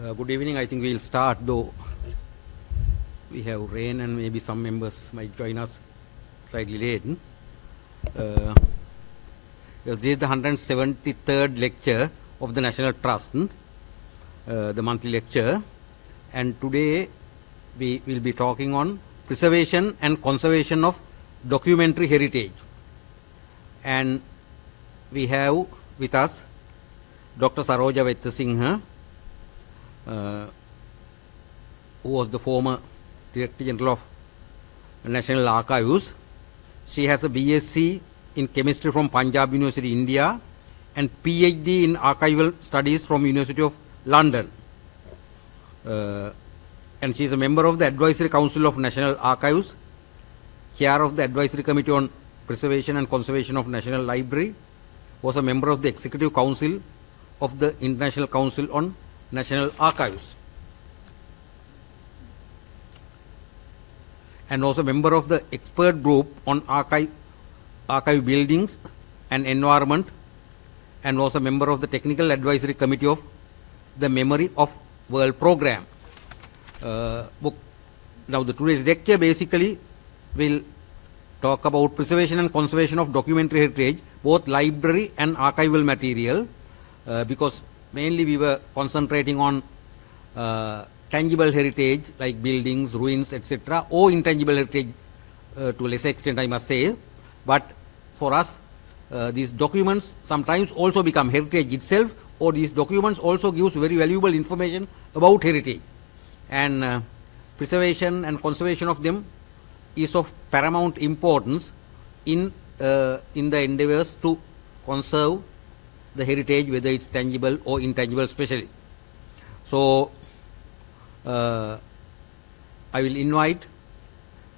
Good evening. I think we'll start, though we have rain and maybe some members might join us slightly late. Yes, this is the 173rd lecture of the National Trust, the monthly lecture, and today we will be talking on preservation and conservation of documentary heritage. And we have with us Dr. Saroja Wettasinghe, who was the former Director General of National Archives. She has a B.Sc in chemistry from Panjab University, India, and PhD in archival studies from University of London. And she is a member of the Advisory Council of National Archives, chair of the Advisory Committee on Preservation and Conservation of National Library, was a member of the Executive Council of the International Council on National Archives, and also member of the expert group on archive buildings and environment, and was a member of the Technical Advisory Committee of the Memory of World Program. Now today's lecture basically will talk about preservation and conservation of documentary heritage, both library and archival material, because mainly we were concentrating on tangible heritage like buildings, ruins, etc., or intangible heritage to a lesser extent, I must say. But for us, these documents sometimes also become heritage itself, or these documents also gives very valuable information about heritage. And preservation and conservation of them is of paramount importance in the endeavors to conserve the heritage, whether it's tangible or intangible especially. So I will invite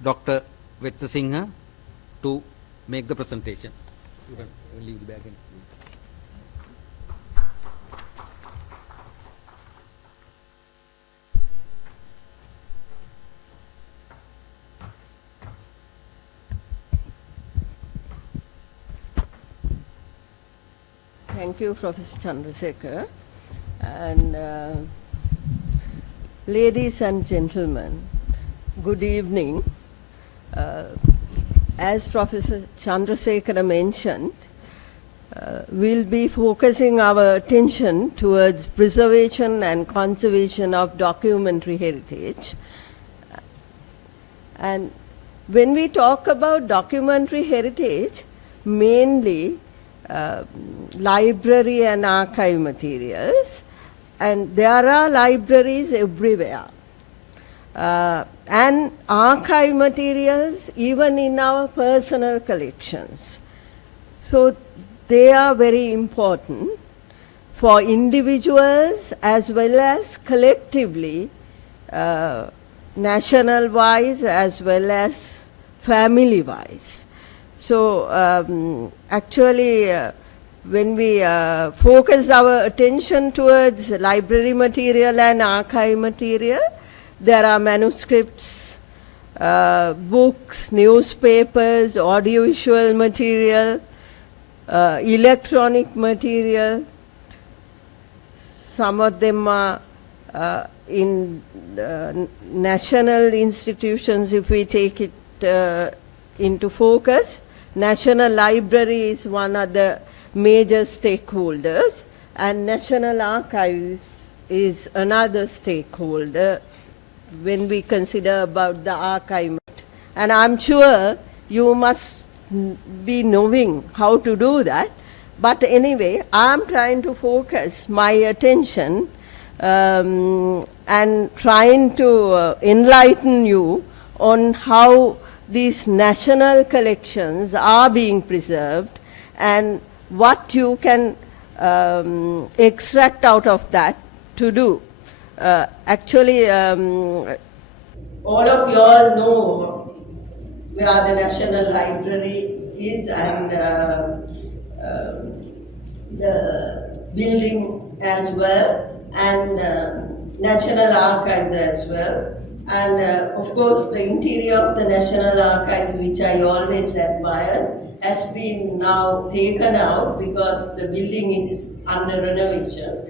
Dr. Wettasinghe to make the presentation. You can leave the bag in. Thank you, Professor Chandrasekhar. And ladies and gentlemen, good evening. As Professor Chandrasekhar mentioned, we'll be focusing our attention towards preservation and conservation of documentary heritage. And when we talk about documentary heritage, mainly library and archive materials, and there are libraries everywhere, and archive materials even in our personal collections. So they are very important for individuals as well as collectively, national-wise as well as family-wise. So actually, when we focus our attention towards library material and archive material, there are manuscripts, books, newspapers, audiovisual material, electronic material. Some of them are in national institutions. If we take it into focus, National Library is one of the major stakeholders, and National Archives is another stakeholder when we consider about the archive. And I'm sure you must be knowing how to do that. But anyway, I'm trying to focus my attention and trying to enlighten you on how these national collections are being preserved and what you can extract out of that to do. Actually, all of you all know where the National Library is, and the building as well, and National Archives as well. And of course, the interior of the National Archives, which I always admired, has been now taken out because the building is under renovation.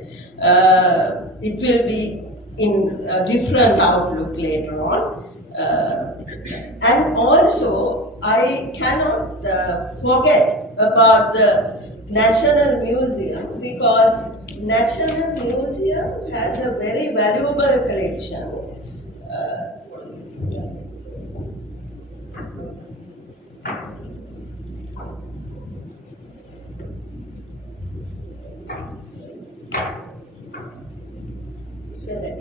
It will be in a different outlook later on. And also, I cannot forget about the National Museum, because National Museum has a very valuable collection. So that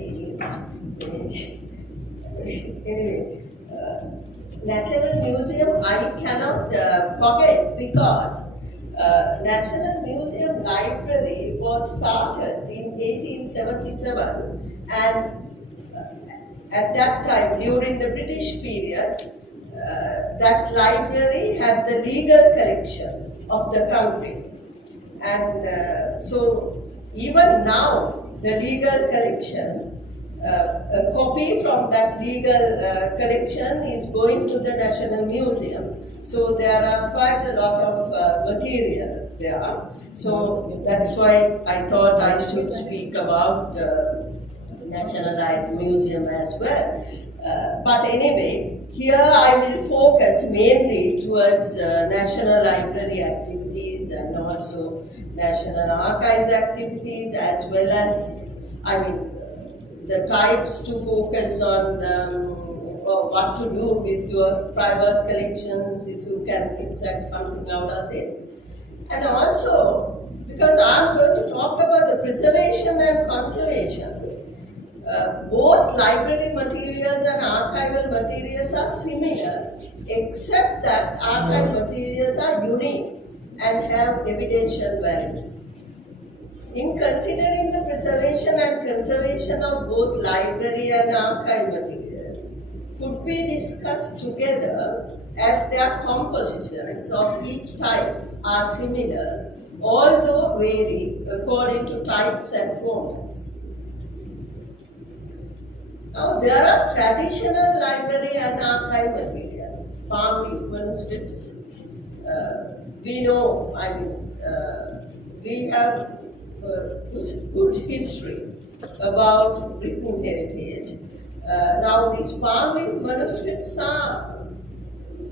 anyway, National Museum I cannot forget, because National Museum Library was started in 1877, and at that time, during the British period, that library had the legal collection of the country. And so even now, the legal collection, a copy from that legal collection is going to the National Museum. So there are quite a lot of material there. So that's why I thought I should speak about the National Museum as well. But anyway, here I will focus mainly towards National Library activities and also National Archives activities, as well as, the types to focus on what to do with your private collections, if you can extract something out of this. And also, because I'm going to talk about the preservation and conservation, both library materials and archival materials are similar, except that archive materials are unique and have evidential value. In considering the preservation and conservation of both library and archive materials could be discussed together, as their compositions of each type are similar, although vary according to types and formats. Now, there are traditional library and archive material, palm leaf manuscripts. We know, we have good history about written heritage. Now, these palm leaf manuscripts are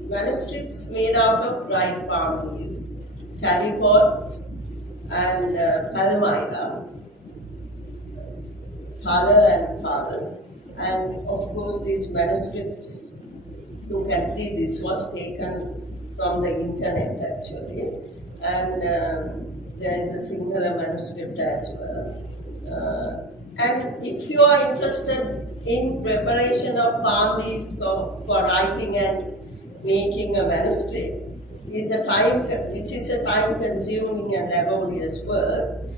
manuscripts made out of dried palm leaves, talipot and palmyra, thala and thal. And of course, these manuscripts, you can see this was taken from the internet actually. And there is a singular manuscript as well. And if you are interested in preparation of palm leaves for writing and making a manuscript, which is a time-consuming and laborious work,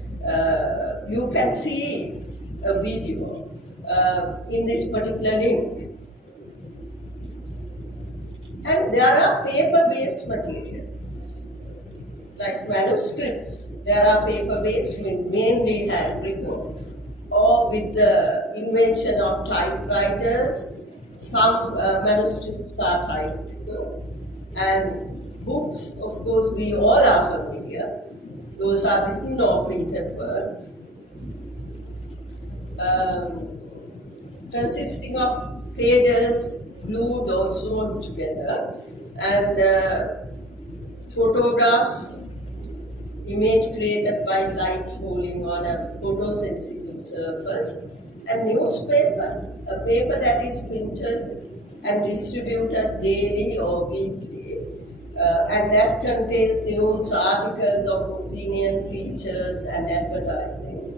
you can see a video in this particular link. And there are paper-based material, like manuscripts. There are paper-based, mainly handwritten, or with the invention of typewriters. Some manuscripts are typewritten. And books, of course, we all are familiar. Those are written or printed work. Consisting of pages glued or sewn together, and photographs, image created by light falling on a photosensitive surface, and newspaper, a paper that is printed and distributed daily or weekly, and that contains news, articles of opinion, features, and advertising.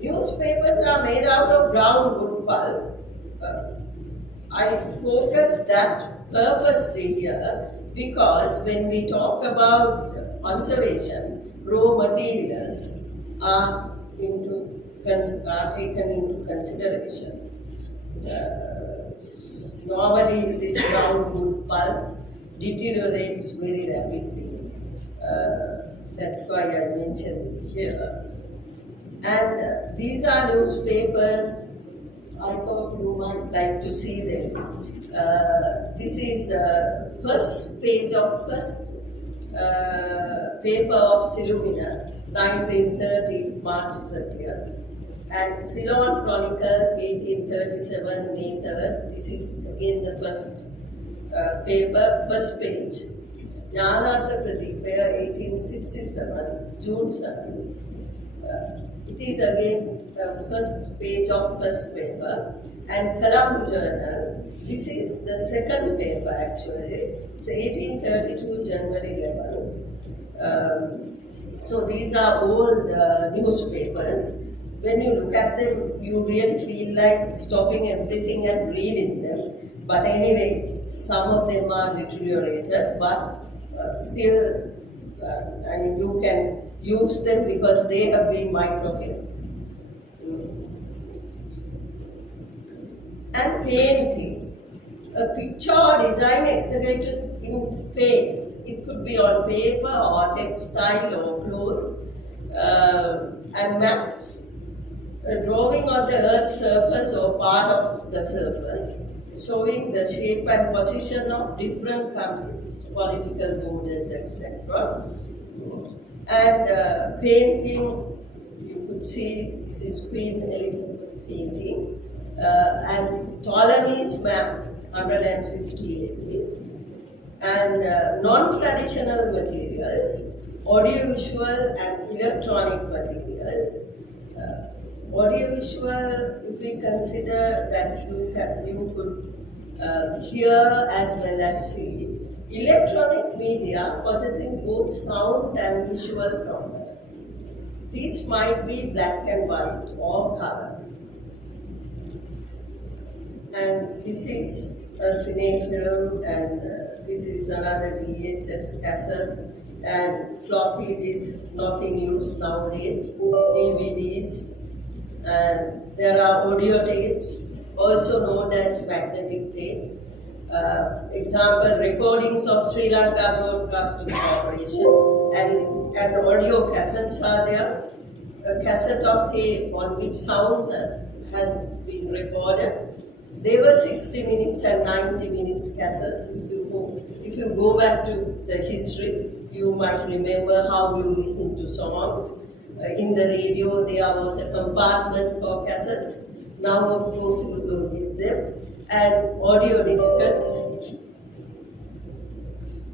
Newspapers are made out of brown wood pulp. I focus that purposely here because when we talk about conservation, raw materials are taken into consideration. Normally, this brown wood pulp deteriorates very rapidly. That's why I mentioned it here. And these are newspapers. I thought you might like to see them. This is first page of first paper of Silumina, 1930, March 30th. And Ceylon Chronicle, 1837, May 3rd. This is again the first paper, first page. Jnanatha Pradipaya, 1867, June 7. It is again first page of first paper. And Colombo Journal, this is the second paper actually. It's 1832, January 11th. So these are old newspapers. When you look at them, you really feel like stopping everything and reading them. But anyway, some of them are deteriorated, but still, and you can use them because they have been microfilmed. And painting. A picture or design executed in paints. It could be on paper or textile or cloth. And maps. A drawing of the Earth's surface or part of the surface, showing the shape and position of different countries, political borders, etc. And painting, you could see this is Queen Elizabeth painting, and Ptolemy's map, 150 AD, and non-traditional materials, audiovisual and electronic materials. Audiovisual, if we consider that you could hear as well as see. Electronic media possessing both sound and visual content. These might be black and white or color. And this is a cine film, and this is another VHS cassette, and floppy disk not in use nowadays, DVDs. And there are audio tapes, also known as magnetic tape. Example, recordings of Sri Lanka Broadcasting Corporation, and audio cassettes are there. A cassette of tape on which sounds had been recorded. They were 60 minutes and 90 minutes cassettes. If you go back to the history, you might remember how you listened to songs. In the radio, there was a compartment for cassettes. Now, of course, you don't get them. And audio diskettes.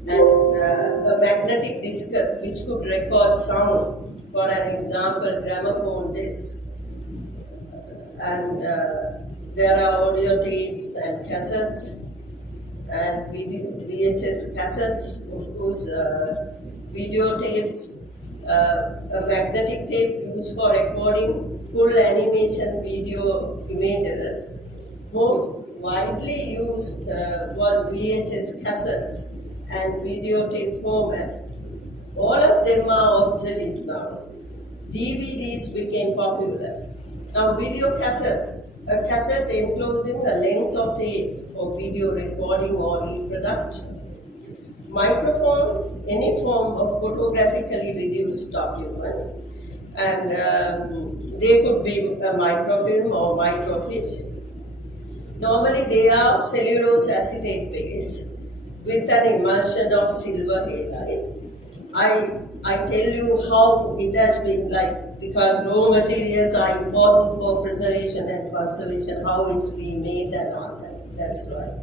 And a magnetic diskette which could record sound. For an example, gramophone disc. And there are audio tapes and cassettes. And VHS cassettes, of course, videotapes. A magnetic tape used for recording full animation video images. Most widely used was VHS cassettes and videotape formats. All of them are obsolete now. DVDs became popular. Now video cassettes, a cassette enclosing a length of tape for video recording or reproduction. Microfilms, any form of photographically reduced document, and they could be a microfilm or microfiche. Normally they are of cellulose acetate base with an emulsion of silver halide. I tell you how it has been like, because raw materials are important for preservation and conservation, how it's being made and all that. That's right.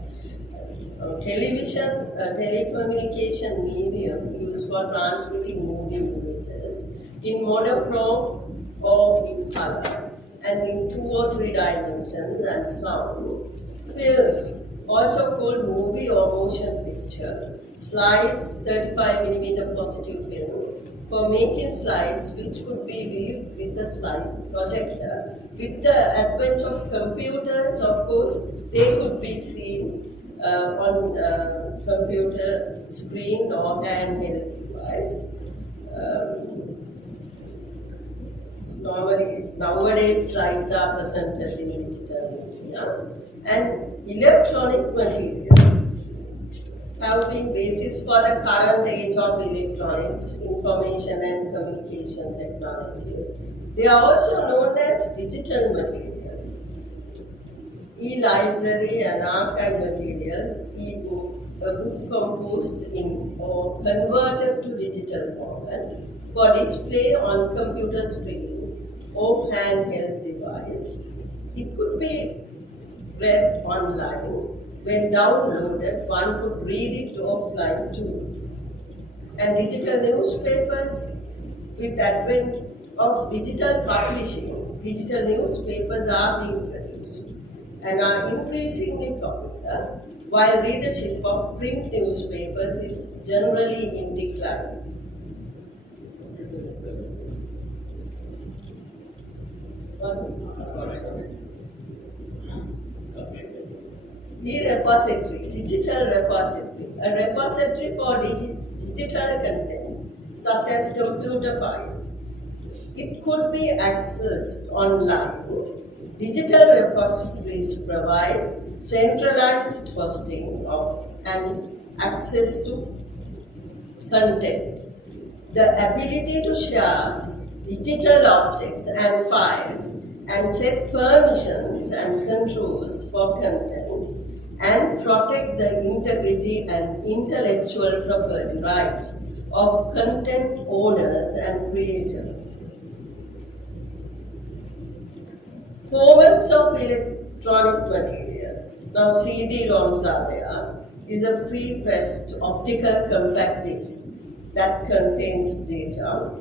Television, a telecommunication medium used for transmitting moving images in monochrome or in color, and in 2 or 3 dimensions and sound. Film, also called movie or motion picture. Slides, 35mm positive film, for making slides which could be viewed with a slide projector. With the advent of computers, of course, they could be seen on computer screen or handheld device. Normally, nowadays slides are presented in digital media. And electronic material have been basis for the current age of electronics, information and communication technology. They are also known as digital material. E-library and archive materials, e-book, a book composed in or converted to digital format for display on computer screen or handheld device. device. It could be read online. When downloaded, one could read it offline too. And digital newspapers, with advent of digital publishing, digital newspapers are being produced and are increasingly popular, while readership of print newspapers is generally in decline. E-repository, digital repository, a repository for digital content such as computer files. It could be accessed online. Digital repositories provide centralized hosting of and access to content. The ability to share digital objects and files and set permissions and controls for content and protect the integrity and intellectual property rights of content owners and creators. Formats of electronic material. Now CD-ROMs are there. Is a pre-pressed optical compact disc that contains data.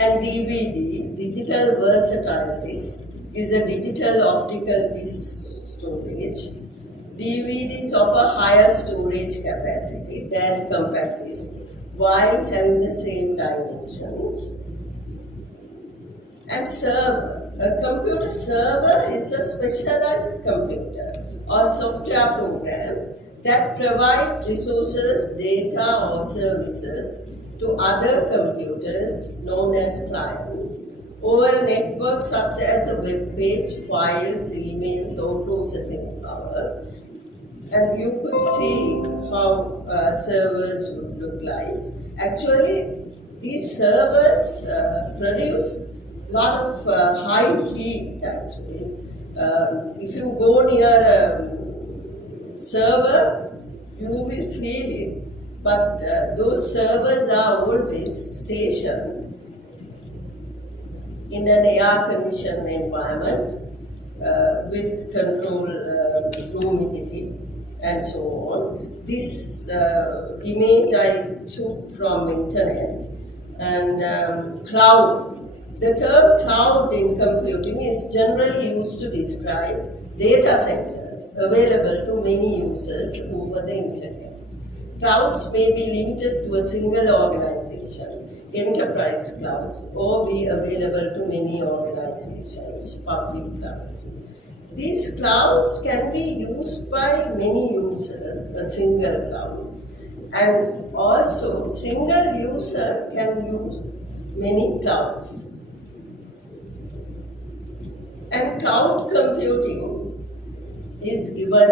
And DVD, digital versatile disc, is a digital optical disc storage. DVDs offer higher storage capacity than compact disc while having the same dimensions. And server. A computer server is a specialized computer or software program that provides resources, data or services to other computers known as clients over a network such as a web page, files, emails or processing power. And you could see how servers would look like. Actually, these servers produce a lot of high heat actually. If you go near a server, you will feel it. But those servers are always stationed in an air-conditioned environment with control humidity and so on. This image I took from internet. And cloud. The term cloud in computing is generally used to describe data centers available to many users over the internet. Clouds may be limited to a single organization, enterprise clouds, or be available to many organizations, public clouds. These clouds can be used by many users, a single cloud, and also single user can use many clouds. And cloud computing is given,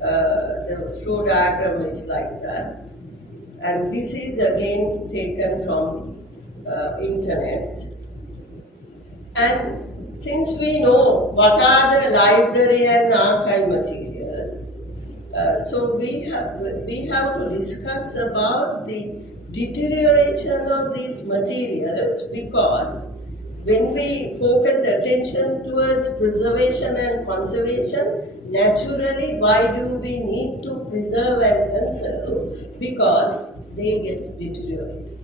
the flow diagram is like that. And this is again taken from internet. And since we know what are the library and archive materials, so we have to discuss about the deterioration of these materials, because when we focus attention towards preservation and conservation, naturally, why do we need to preserve and conserve? Because they get deteriorated.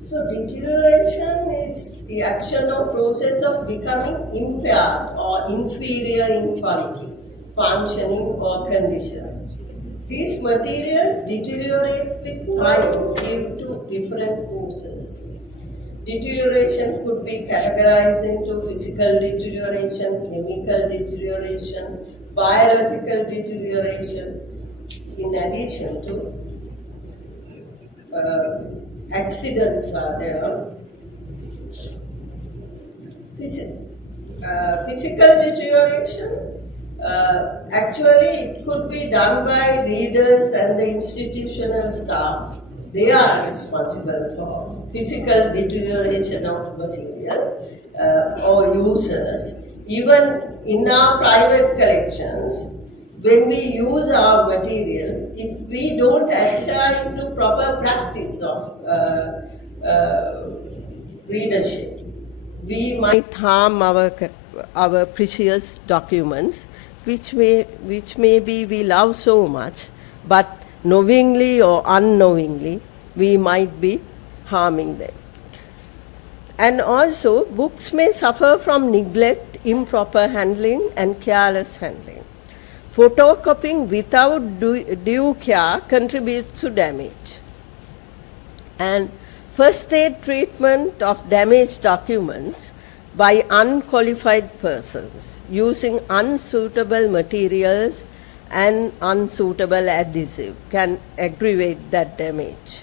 So deterioration is the action or process of becoming impaired or inferior in quality, functioning or condition. These materials deteriorate with time due to different causes. Deterioration could be categorized into physical deterioration, chemical deterioration, biological deterioration, in addition to accidents are there. Physical deterioration, actually it could be done by readers and the institutional staff. They are responsible for physical deterioration of material or users. Even in our private collections, when we use our material, if we don't adhere to proper practice of uh, readership. We might harm our precious documents, which maybe we love so much, but knowingly or unknowingly, we might be harming them. And also, books may suffer from neglect, improper handling, and careless handling. Photocopying without due care contributes to damage. And first aid treatment of damaged documents by unqualified persons using unsuitable materials and unsuitable adhesive can aggravate that damage.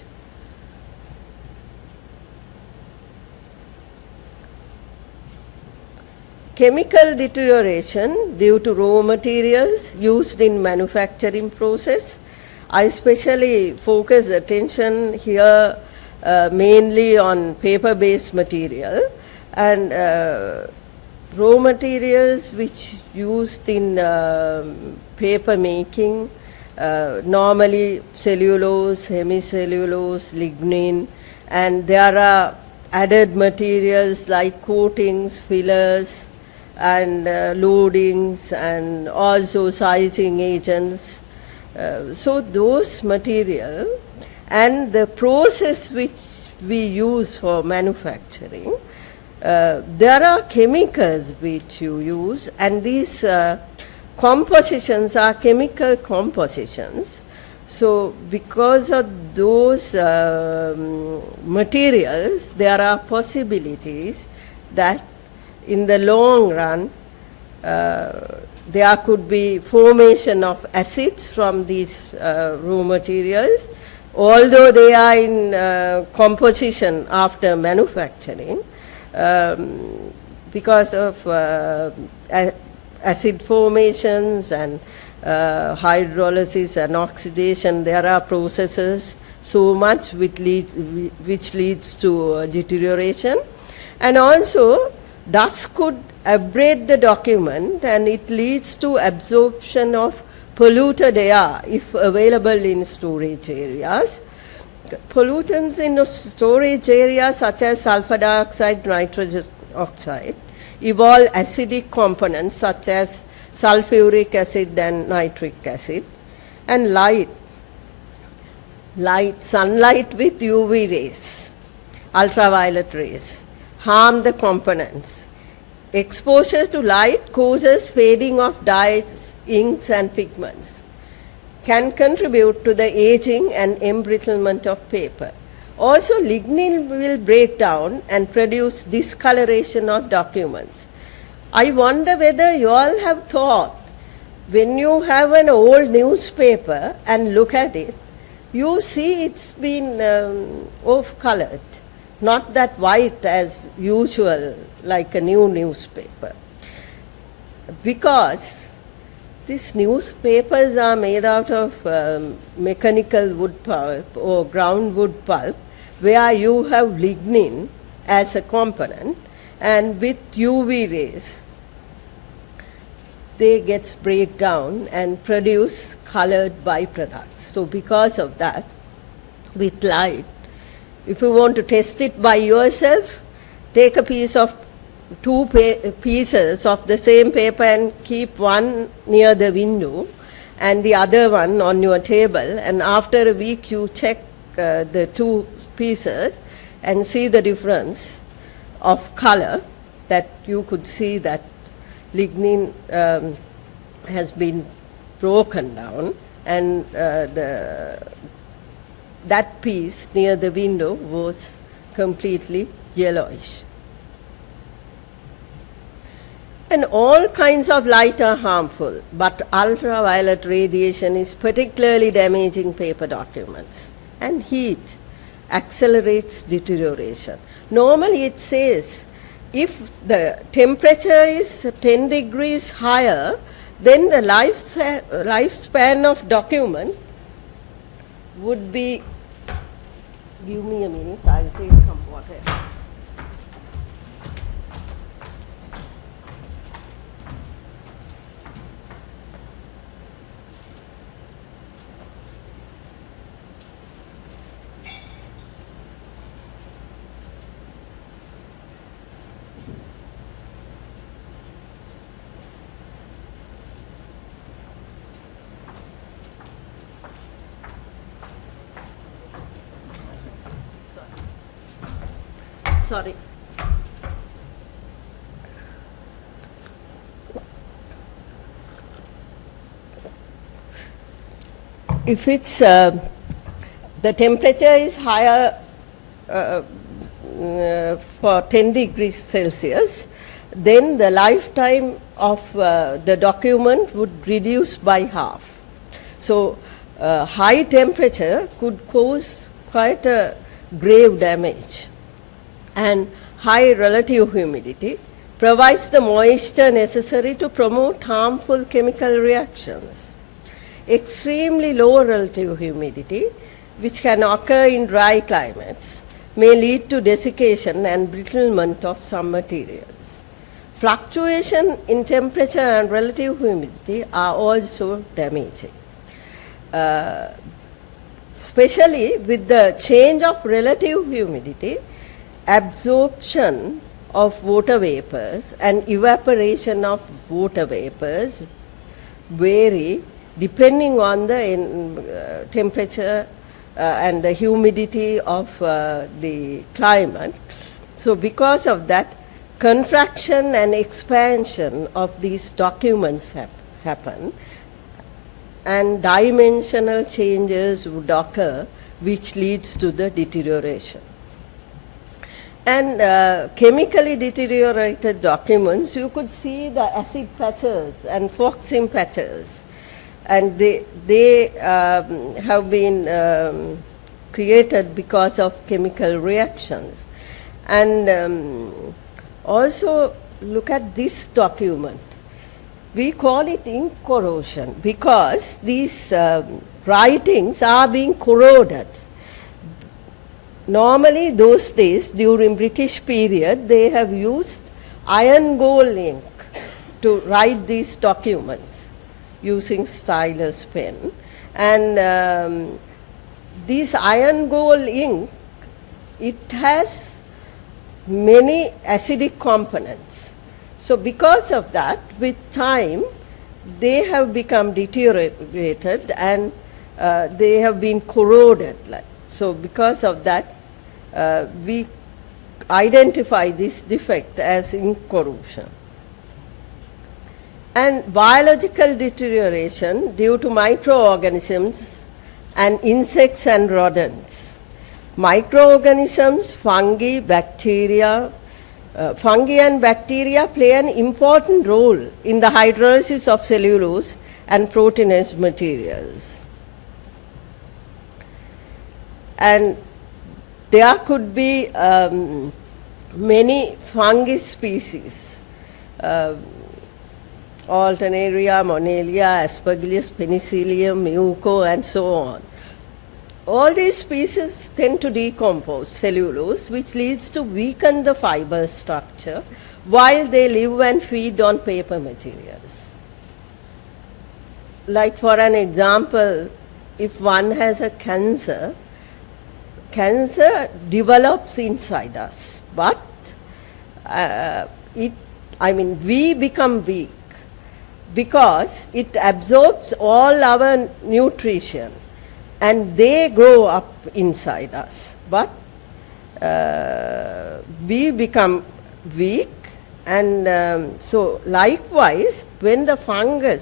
Chemical deterioration due to raw materials used in manufacturing process. I especially focus attention here mainly on paper-based material, and raw materials which used in paper making, normally cellulose, hemicellulose, lignin, and there are added materials like coatings, fillers, and loadings, and also sizing agents. So those material and the process which we use for manufacturing, there are chemicals which you use, and these compositions are chemical compositions. So because of those materials, there are possibilities that in the long run, there could be formation of acids from these raw materials, although they are in composition after manufacturing. Because of acid formations and hydrolysis and oxidation, there are processes so much which leads to deterioration. And also, dust could abrade the document, and it leads to absorption of polluted air if available in storage areas. Pollutants in storage areas such as sulfur dioxide, nitrogen oxide evolve acidic components such as sulfuric acid and nitric acid. And sunlight with UV rays, ultraviolet rays, harm the components. Exposure to light causes fading of dyes, inks, and pigments, can contribute to the aging and embrittlement of paper. Also, lignin will break down and produce discoloration of documents. I wonder whether you all have thought, when you have an old newspaper and look at it, you see it's been off-colored, not that white as usual like a new newspaper. Because these newspapers are made out of mechanical wood pulp or ground wood pulp, where you have lignin as a component, and with UV rays, they get break down and produce colored byproducts. So because of that, with light, if you want to test it by yourself, take a piece of two pieces of the same paper and keep one near the window and the other one on your table, and after a week you check the two pieces and see the difference of color, that you could see that lignin has been broken down, and that piece near the window was completely yellowish. And all kinds of light are harmful, but ultraviolet radiation is particularly damaging paper documents. And heat accelerates deterioration. Normally it says if the temperature is 10 degrees higher, then the lifespan of document would be, give me a minute, I'll take some water. Sorry. If it's the temperature is higher for 10 degrees Celsius, then the lifetime of the document would reduce by half. So high temperature could cause quite a grave damage, and high relative humidity provides the moisture necessary to promote harmful chemical reactions. Extremely low relative humidity, which can occur in dry climates, may lead to desiccation and brittlement of some materials. Fluctuation in temperature and relative humidity are also damaging. Especially with the change of relative humidity, absorption of water vapors and evaporation of water vapors vary depending on the temperature and the humidity of the climate. So because of that, contraction and expansion of these documents happen, and dimensional changes would occur, which leads to the deterioration. And chemically deteriorated documents, you could see the acid patches and foxing patches, and they have been created because of chemical reactions. And also look at this document. We call it ink corrosion because these writings are being corroded. Normally those days during British period, they have used iron gold ink to write these documents using stylus pen. And this iron gold ink, it has many acidic components. So because of that, with time, they have become deteriorated and they have been corroded. So because of that, we identify this defect as ink corrosion. And biological deterioration due to microorganisms and insects and rodents. Microorganisms, fungi, bacteria, fungi and bacteria play an important role in the hydrolysis of cellulose and proteinous materials. And there could be many fungi species, Alternaria, Monalia, Aspergillus, Penicillium, Muco, and so on. All these species tend to decompose cellulose, which leads to weaken the fiber structure while they live and feed on paper materials. Like for an example, if one has a cancer, cancer develops inside us, but we become weak because it absorbs all our nutrition and they grow up inside us. But we become weak, and so likewise, when the fungi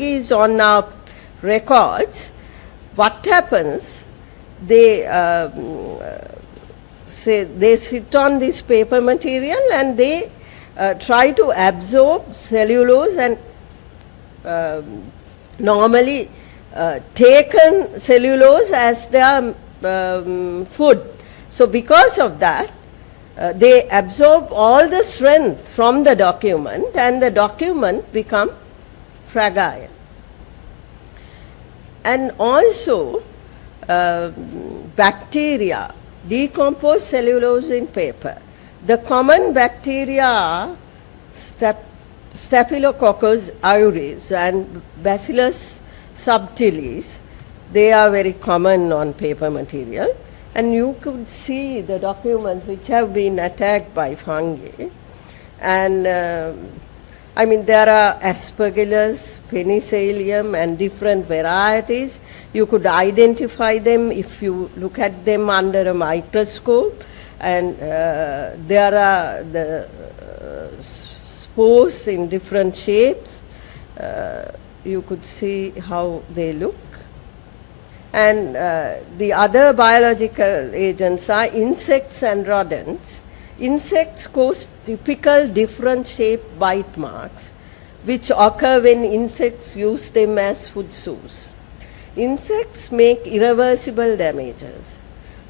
is on our records, what happens? They sit on this paper material and they try to absorb cellulose, and normally taken cellulose as their food. So because of that, they absorb all the strength from the document and the document become fragile. And also bacteria decompose cellulose in paper. The common bacteria are Staphylococcus aureus and Bacillus subtilis. They are very common on paper material, and you could see the documents which have been attacked by fungi. And there are Aspergillus, Penicillium, and different varieties. You could identify them if you look at them under a microscope. And there are the spores in different shapes. You could see how they look. And the other biological agents are insects and rodents. Insects cause typical different shaped bite marks, which occur when insects use them as food source. Insects make irreversible damages.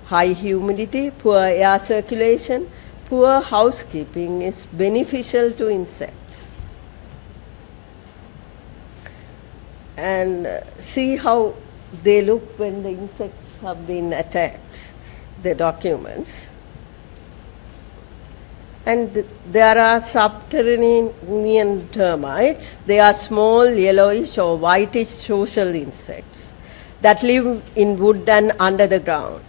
High humidity, poor air circulation, poor housekeeping is beneficial to insects. And see how they look when the insects have been attacked, the documents. And there are subterranean termites. They are small yellowish or whitish social insects that live in wood and under the ground.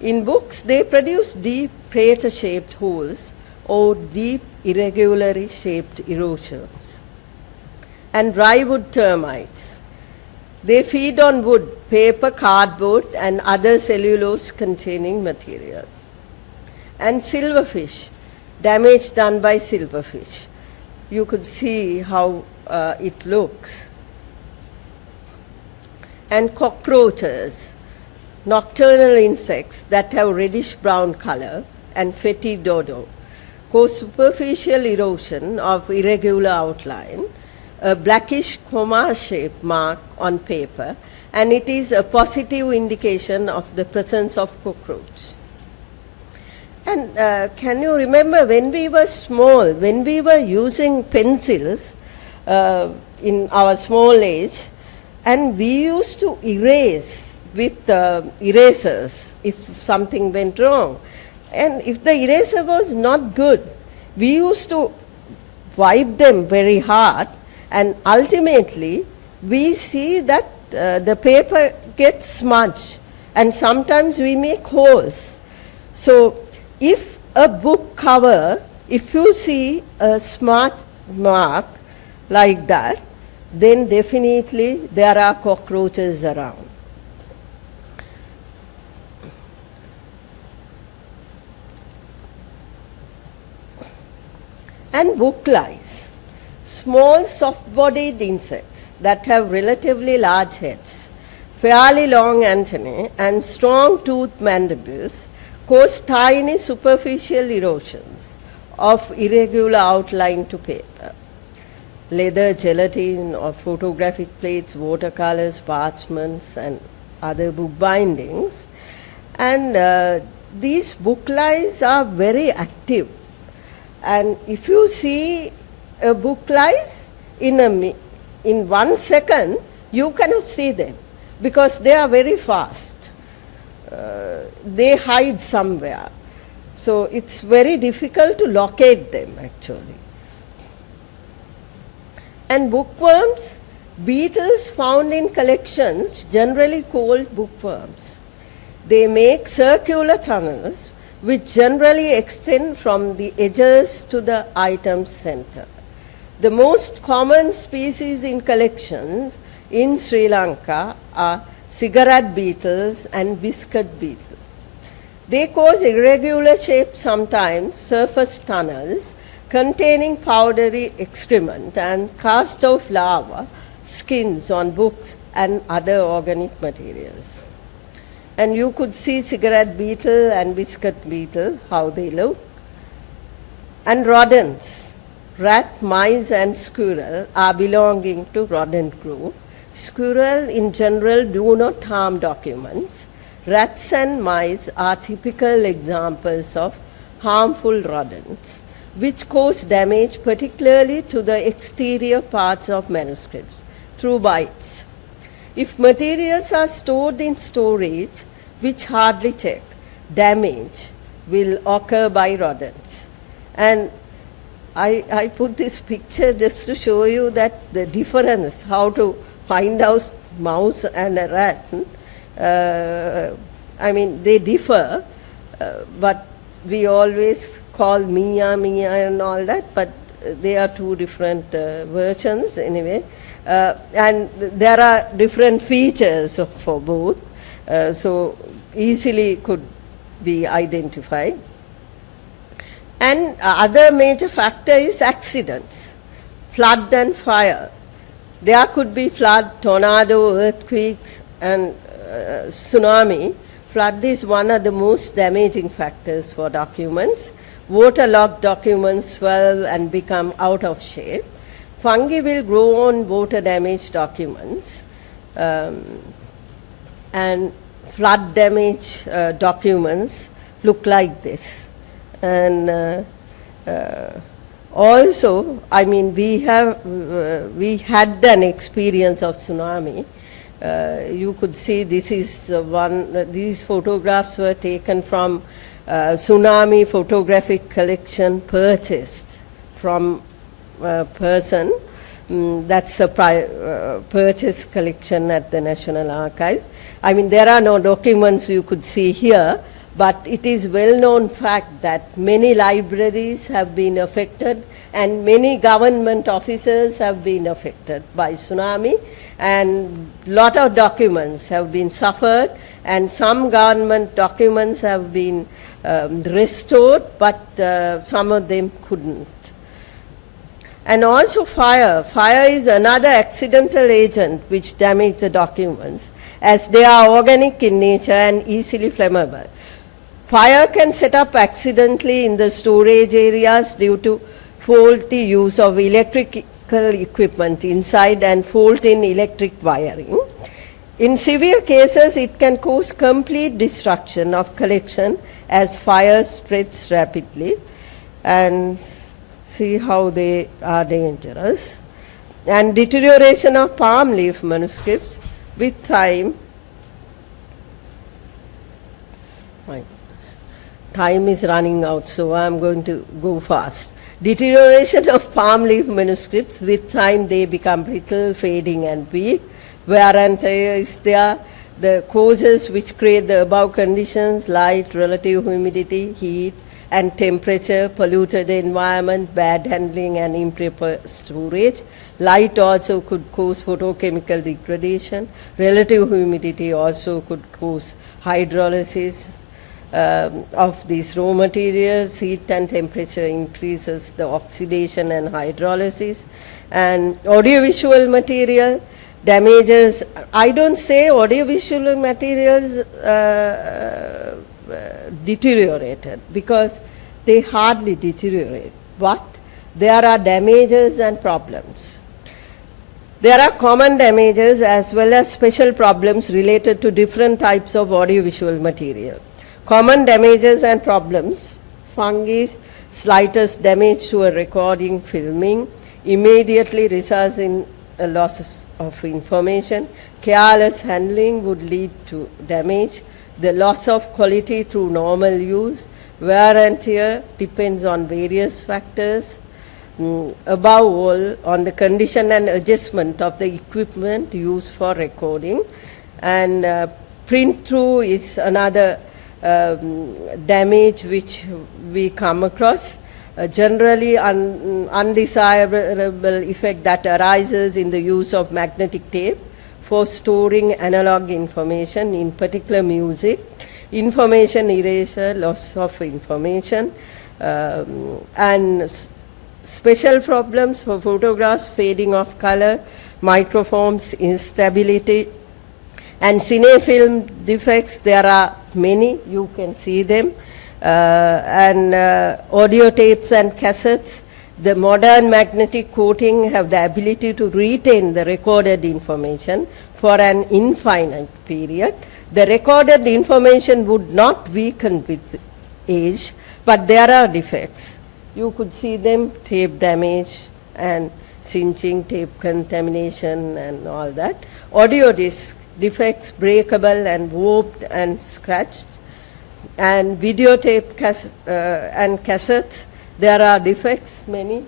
In books, they produce deep crater-shaped holes or deep irregularly shaped erosions. And drywood termites. They feed on wood, paper, cardboard, and other cellulose-containing material. And silverfish, damage done by silverfish. You could see how it looks. And cockroaches, nocturnal insects that have reddish-brown color, and fetid dodo, cause superficial erosion of irregular outline, a blackish comma-shaped mark on paper, and it is a positive indication of the presence of cockroach. And can you remember when we were small, when we were using pencils in our small age, and we used to erase with erasers if something went wrong. And if the eraser was not good, we used to wipe them very hard, and ultimately we see that the paper gets smudged, and sometimes we make holes. So if a book cover, if you see a smart mark like that, then definitely there are cockroaches around. And book lice, small soft-bodied insects that have relatively large heads, fairly long antennae, and strong toothed mandibles cause tiny superficial erosions of irregular outline to paper. Leather, gelatin, or photographic plates, watercolors, parchments, and other book bindings. And these book lice are very active. And if you see a book lice in 1 second, you cannot see them because they are very fast. They hide somewhere. So it's very difficult to locate them actually. And bookworms, beetles found in collections generally called bookworms. They make circular tunnels which generally extend from the edges to the item's center. The most common species in collections in Sri Lanka are cigarette beetles and biscuit beetles. They cause irregular shaped, sometimes surface tunnels containing powdery excrement and cast off larva skins on books and other organic materials. And you could see cigarette beetle and biscuit beetle, how they look. And rodents, rat, mice, and squirrel are belonging to rodent group. Squirrel in general do not harm documents. Rats and mice are typical examples of harmful rodents, which cause damage particularly to the exterior parts of manuscripts through bites. If materials are stored in storage, which hardly check, damage will occur by rodents. And I put this picture just to show you that the difference, how to find out mouse and a rat. I mean, they differ, but we always call Mia, Mia and all that, but they are two different versions anyway. And there are different features for both, so easily could be identified. And other major factor is accidents, flood and fire. There could be flood, tornado, earthquakes, and tsunami. Flood is one of the most damaging factors for documents. Waterlogged documents swell and become out of shape. Fungi will grow on water damaged documents, and flood damaged documents look like this. And also, I mean, we had an experience of tsunami. You could see this is these photographs were taken from tsunami photographic collection purchased from a person. That's a purchase collection at the National Archives. I mean, there are no documents you could see here, but it is well-known fact that many libraries have been affected and many government officers have been affected by tsunami, and lot of documents have been suffered, and some government documents have been restored, but some of them couldn't. And also fire. Fire is another accidental agent which damages the documents, as they are organic in nature and easily flammable. Fire can set up accidentally in the storage areas due to faulty use of electrical equipment inside and fault in electric wiring. In severe cases, it can cause complete destruction of collection as fire spreads rapidly. And see how they are dangerous. And deterioration of palm leaf manuscripts with time. My goodness. Time is running out, so I'm going to go fast. Deterioration of palm leaf manuscripts, with time they become brittle, fading and weak. Wear and tear is there. The causes which create the above conditions, light, relative humidity, heat, and temperature, polluted environment, bad handling and improper storage. Light also could cause photochemical degradation. Relative humidity also could cause hydrolysis of these raw materials. Heat and temperature increases the oxidation and hydrolysis. And audiovisual material damages, I don't say audiovisual materials deteriorated, because they hardly deteriorate, but there are damages and problems. There are common damages as well as special problems related to different types of audiovisual material. Common damages and problems: fungi, slightest damage to a recording filming immediately results in a loss of information. Careless handling would lead to damage. The loss of quality through normal use. Wear and tear depends on various factors. Above all, on the condition and adjustment of the equipment used for recording. And print through is another damage which we come across. Generally undesirable effect that arises in the use of magnetic tape for storing analog information, in particular music. Information erasure, loss of information, and special problems for photographs: fading of color, microforms, instability, and cinefilm defects. There are many, you can see them. And audio tapes and cassettes. The modern magnetic coating have the ability to retain the recorded information for an infinite period. The recorded information would not weaken with age, but there are defects. You could see them: tape damage and cinching, tape contamination and all that. Audio disc defects: breakable and warped and scratched. And videotape and cassettes, there are defects, many.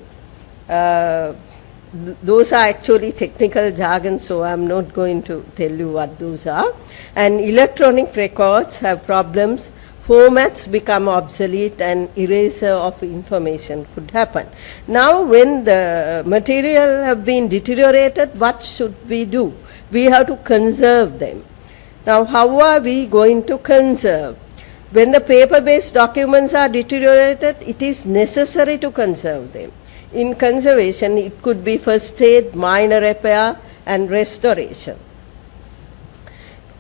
Those are actually technical jargon, so I'm not going to tell you what those are. And electronic records have problems. Formats become obsolete and erasure of information could happen. Now, when the material have been deteriorated, what should we do? We have to conserve them. Now, how are we going to conserve? When the paper-based documents are deteriorated, it is necessary to conserve them. In conservation, it could be first aid, minor repair, and restoration.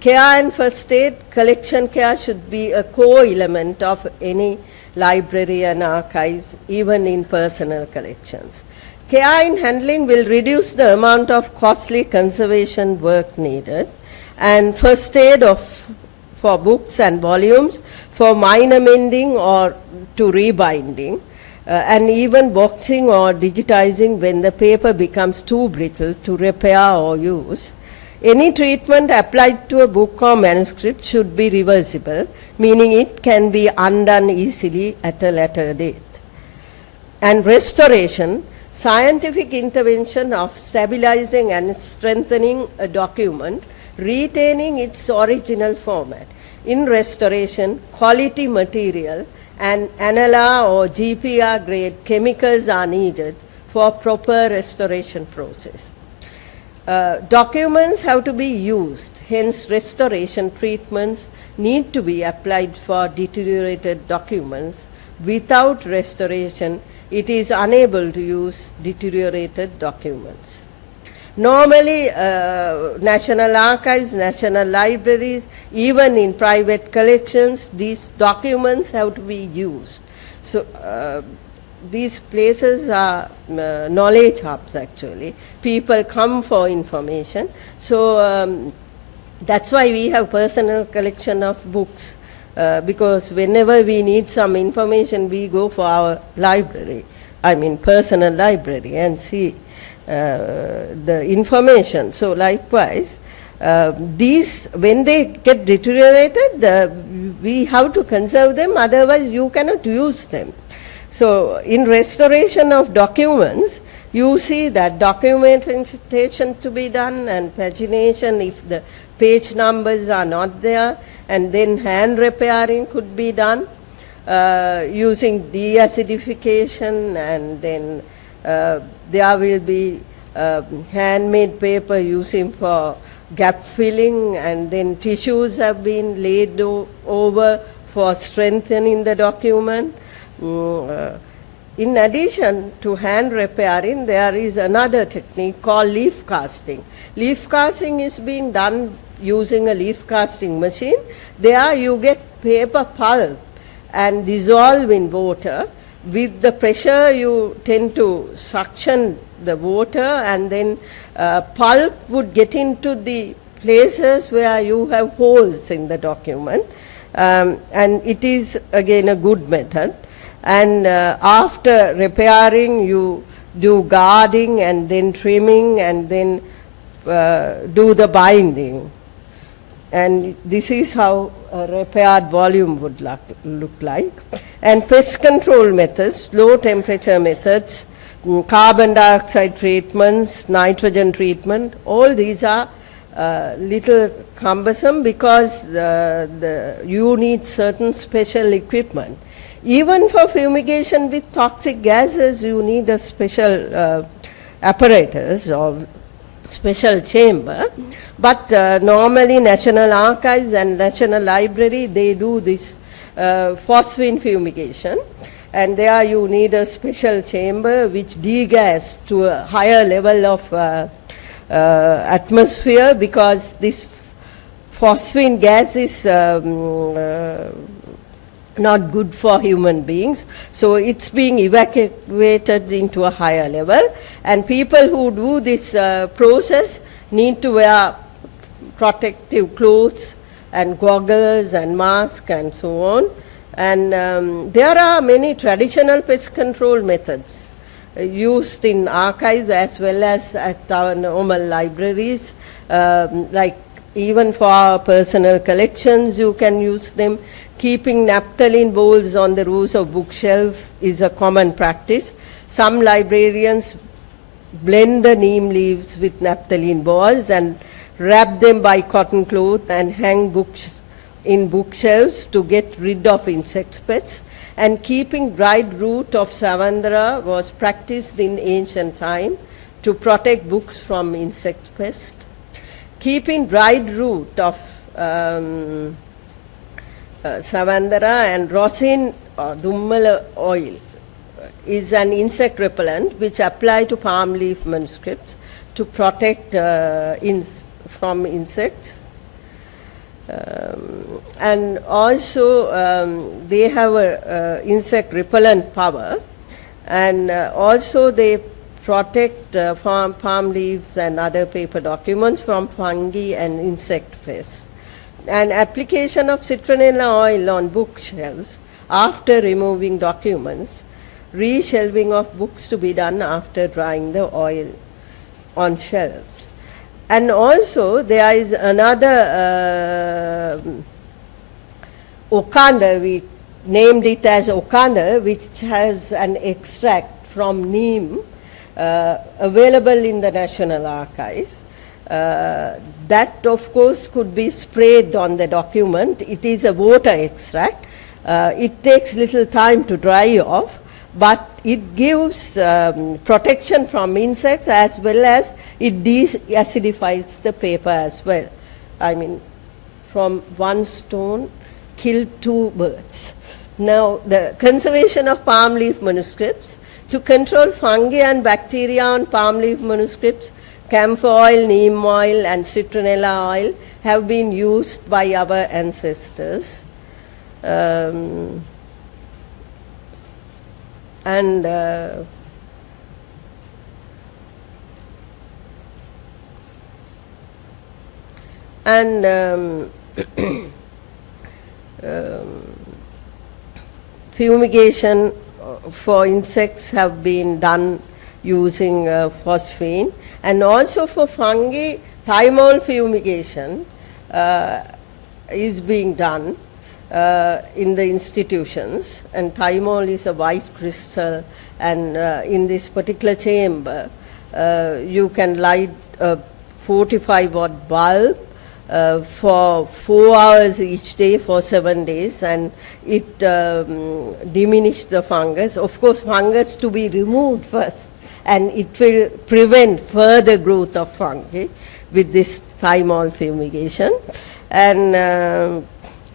Care and first aid, collection care should be a core element of any library and archives, even in personal collections. Care in handling will reduce the amount of costly conservation work needed, and first aid for books and volumes, for minor mending or to rebinding, and even boxing or digitizing when the paper becomes too brittle to repair or use. Any treatment applied to a book or manuscript should be reversible, meaning it can be undone easily at a later date. And restoration, scientific intervention of stabilizing and strengthening a document, retaining its original format. In restoration, quality material and NLR or GPR grade chemicals are needed for proper restoration process. Documents have to be used, hence restoration treatments need to be applied for deteriorated documents. Without restoration, it is unable to use deteriorated documents. Normally, National Archives, National Libraries, even in private collections, these documents have to be used. So, these places are knowledge hubs actually. People come for information. So, that's why we have personal collection of books, because whenever we need some information, we go for our library, I mean personal library, and see the information. So likewise, these, when they get deteriorated, we have to conserve them, otherwise you cannot use them. So in restoration of documents, you see that documentation to be done and pagination if the page numbers are not there, and then hand repairing could be done using deacidification, and then there will be handmade paper using for gap filling, and then tissues have been laid over for strengthening the document. In addition to hand repairing, there is another technique called leaf casting. Leaf casting is being done using a leaf casting machine. There you get paper pulp and dissolve in water. With the pressure, you tend to suction the water, and then pulp would get into the places where you have holes in the document, and it is again a good method. And after repairing, you do guarding and then trimming, and then do the binding. And this is how a repaired volume would look like. And pest control methods, low temperature methods, carbon dioxide treatments, nitrogen treatment, all these are little cumbersome because you need certain special equipment. Even for fumigation with toxic gases, you need a special apparatus or special chamber. But normally National Archives and National Library, they do this phosphine fumigation, and there you need a special chamber which degas to a higher level of atmosphere, because this phosphine gas is not good for human beings. So it's being evacuated into a higher level, and people who do this process need to wear protective clothes and goggles and masks and so on. And there are many traditional pest control methods used in archives as well as at our normal libraries, like even for our personal collections you can use them. Keeping naphthalene bowls on the roofs of bookshelf is a common practice. Some librarians blend the neem leaves with naphthalene balls and wrap them by cotton cloth and hang books in bookshelves to get rid of insect pests. And keeping dried root of savandra was practiced in ancient time to protect books from insect pests. Keeping dried root of Savandara and rosin or dummala oil is an insect repellent which apply to palm leaf manuscripts to protect from insects. And also they have a insect repellent power, and also they protect palm leaves and other paper documents from fungi and insect pests. And application of citronella oil on bookshelves after removing documents, reshelving of books to be done after drying the oil on shelves. And also there is another Okanda, we named it as Okanda, which has an extract from neem available in the National Archives. That of course could be sprayed on the document. It is a water extract. It takes little time to dry off, but it gives protection from insects as well as it de-acidifies the paper as well. I mean, from one stone killed two birds. Now, the conservation of palm leaf manuscripts. To control fungi and bacteria on palm leaf manuscripts, camphor oil, neem oil and citronella oil have been used by our ancestors. And fumigation for insects have been done using phosphine, and also for fungi, thymol fumigation is being done in the institutions, and thymol is a white crystal, and in this particular chamber you can light a 45-watt bulb for 4 hours each day for 7 days, and it diminishes the fungus. Of course, fungus to be removed first, and it will prevent further growth of fungi with this thymol fumigation. And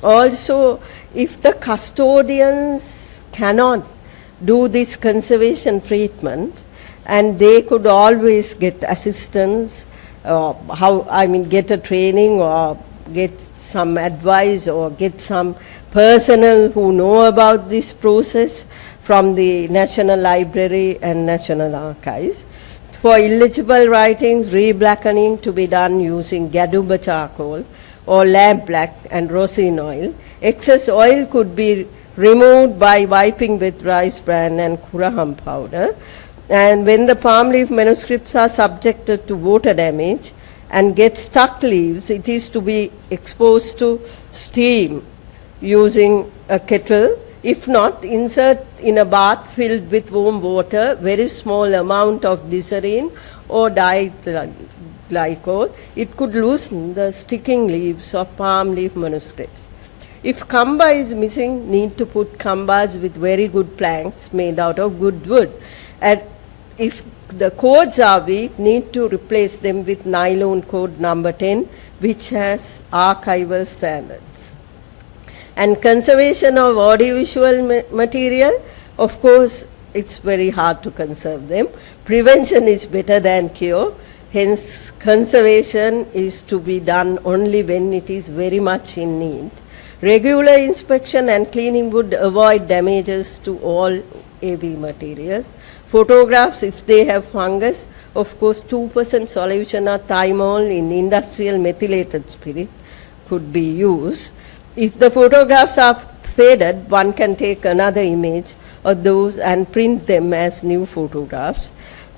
also, if the custodians cannot do this conservation treatment, and they could always get assistance, get a training or get some advice or get some personnel who know about this process from the National Library and National Archives. For illegible writings, re-blackening to be done using gaduba charcoal or lamp black and rosin oil. Excess oil could be removed by wiping with rice bran and kuraham powder. And when the palm leaf manuscripts are subjected to water damage and get stuck leaves, it is to be exposed to steam using a kettle. If not, insert in a bath filled with warm water very small amount of glycerine or diglycol. It could loosen the sticking leaves of palm leaf manuscripts. If kamba is missing, need to put kambas with very good planks made out of good wood. And if the cords are weak, need to replace them with nylon cord number 10, which has archival standards. And conservation of audiovisual material, of course, it's very hard to conserve them. Prevention is better than cure. Hence, conservation is to be done only when it is very much in need. Regular inspection and cleaning would avoid damages to all AV materials. Photographs, if they have fungus, of course 2% solution of thymol in industrial methylated spirit could be used. If the photographs are faded, one can take another image of those and print them as new photographs.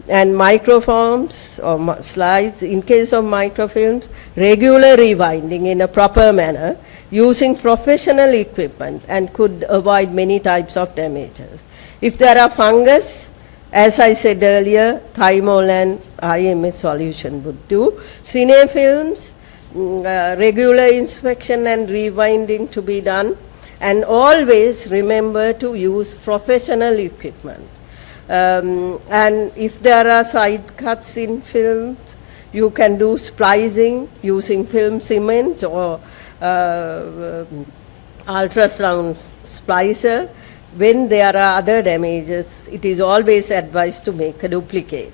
And microfilms or slides, in case of microfilms, regular rewinding in a proper manner using professional equipment and could avoid many types of damages. If there are fungus, as I said earlier, thymol and IMS solution would do. Cine films, regular inspection and rewinding to be done, and always remember to use professional equipment. And if there are side cuts in films, you can do splicing using film cement or ultrasound splicer. When there are other damages, it is always advised to make a duplicate.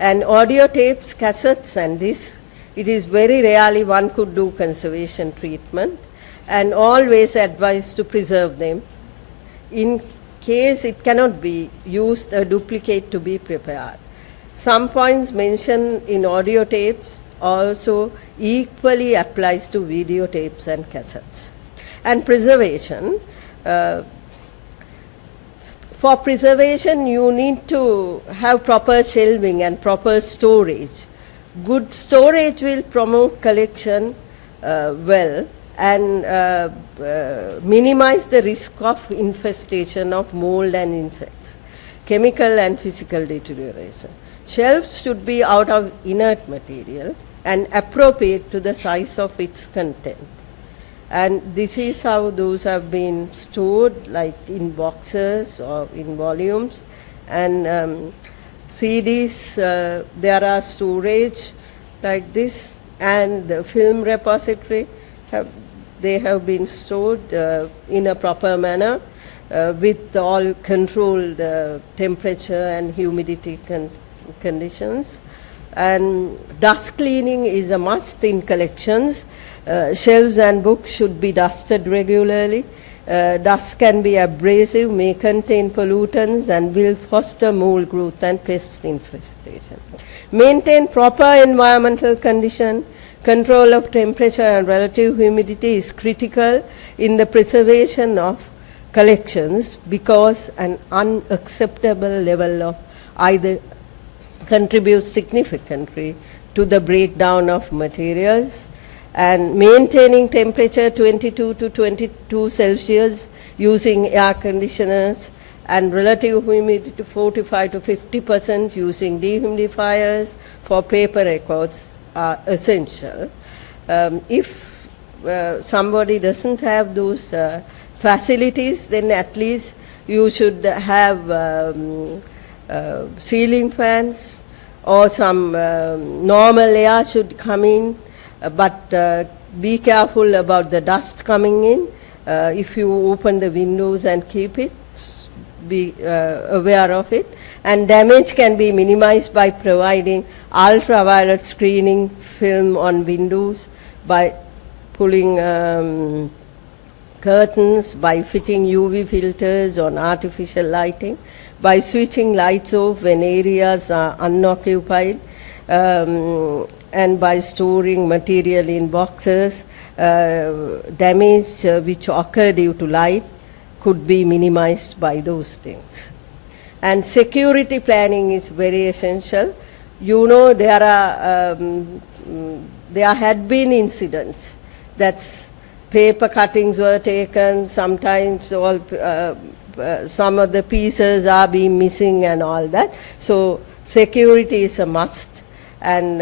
And audio tapes, cassettes and discs, it is very rarely one could do conservation treatment, and always advised to preserve them. In case it cannot be used, a duplicate to be prepared. Some points mentioned in audio tapes also equally applies to videotapes and cassettes. And preservation, for preservation you need to have proper shelving and proper storage. Good storage will promote collection well and minimize the risk of infestation of mold and insects, chemical and physical deterioration. Shelves should be out of inert material and appropriate to the size of its content. And this is how those have been stored, like in boxes or in volumes. And CDs, there are storage like this, and the film repository, they have been stored in a proper manner with all controlled temperature and humidity conditions. And dust cleaning is a must in collections. Shelves and books should be dusted regularly. Dust can be abrasive, may contain pollutants, and will foster mold growth and pest infestation. Maintain proper environmental condition. Control of temperature and relative humidity is critical in the preservation of collections, because an unacceptable level of either contributes significantly to the breakdown of materials. And maintaining temperature 22 to 22 Celsius using air conditioners, and relative humidity 45 to 50% using dehumidifiers for paper records are essential. If somebody doesn't have those facilities, then at least you should have ceiling fans, or some normal air should come in, but be careful about the dust coming in. If you open the windows and keep it, be aware of it. And damage can be minimized by providing ultraviolet screening film on windows, by pulling curtains, by fitting UV filters on artificial lighting, by switching lights off when areas are unoccupied, and by storing material in boxes. Damage which occur due to light could be minimized by those things. And security planning is very essential. You know, there had been incidents that paper cuttings were taken, sometimes all some of the pieces are being missing and all that. So security is a must, and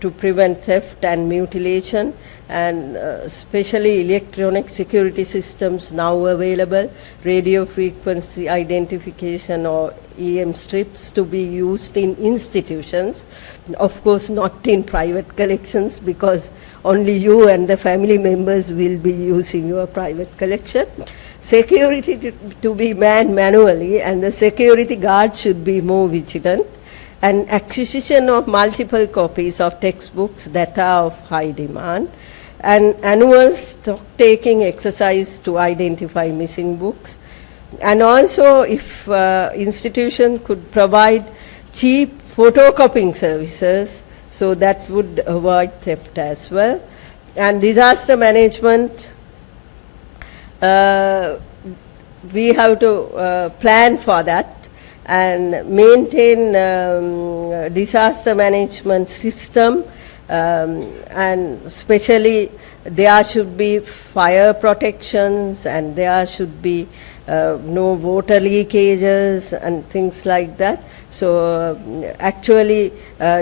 to prevent theft and mutilation, and especially electronic security systems now available, radio frequency identification or EM strips to be used in institutions. Of course not in private collections, because only you and the family members will be using your private collection. Security to be manned manually, and the security guard should be more vigilant. And acquisition of multiple copies of textbooks that are of high demand, and annual stock taking exercise to identify missing books. And also, if institution could provide cheap photocopying services, so that would avoid theft as well. And disaster management, we have to plan for that and maintain disaster management system, and especially there should be fire protections, and there should be no water leakages and things like that. So actually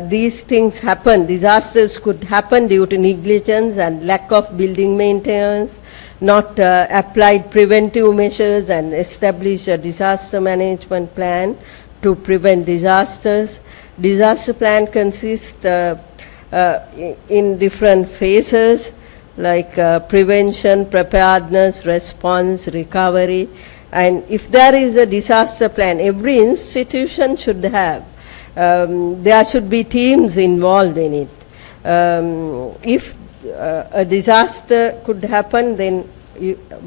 these things happen, disasters could happen due to negligence and lack of building maintenance, not applied preventive measures, and establish a disaster management plan to prevent disasters. Disaster plan consists in different phases. like prevention, preparedness, response, recovery. And if there is a disaster plan, every institution should have. There should be teams involved in it. If a disaster could happen, then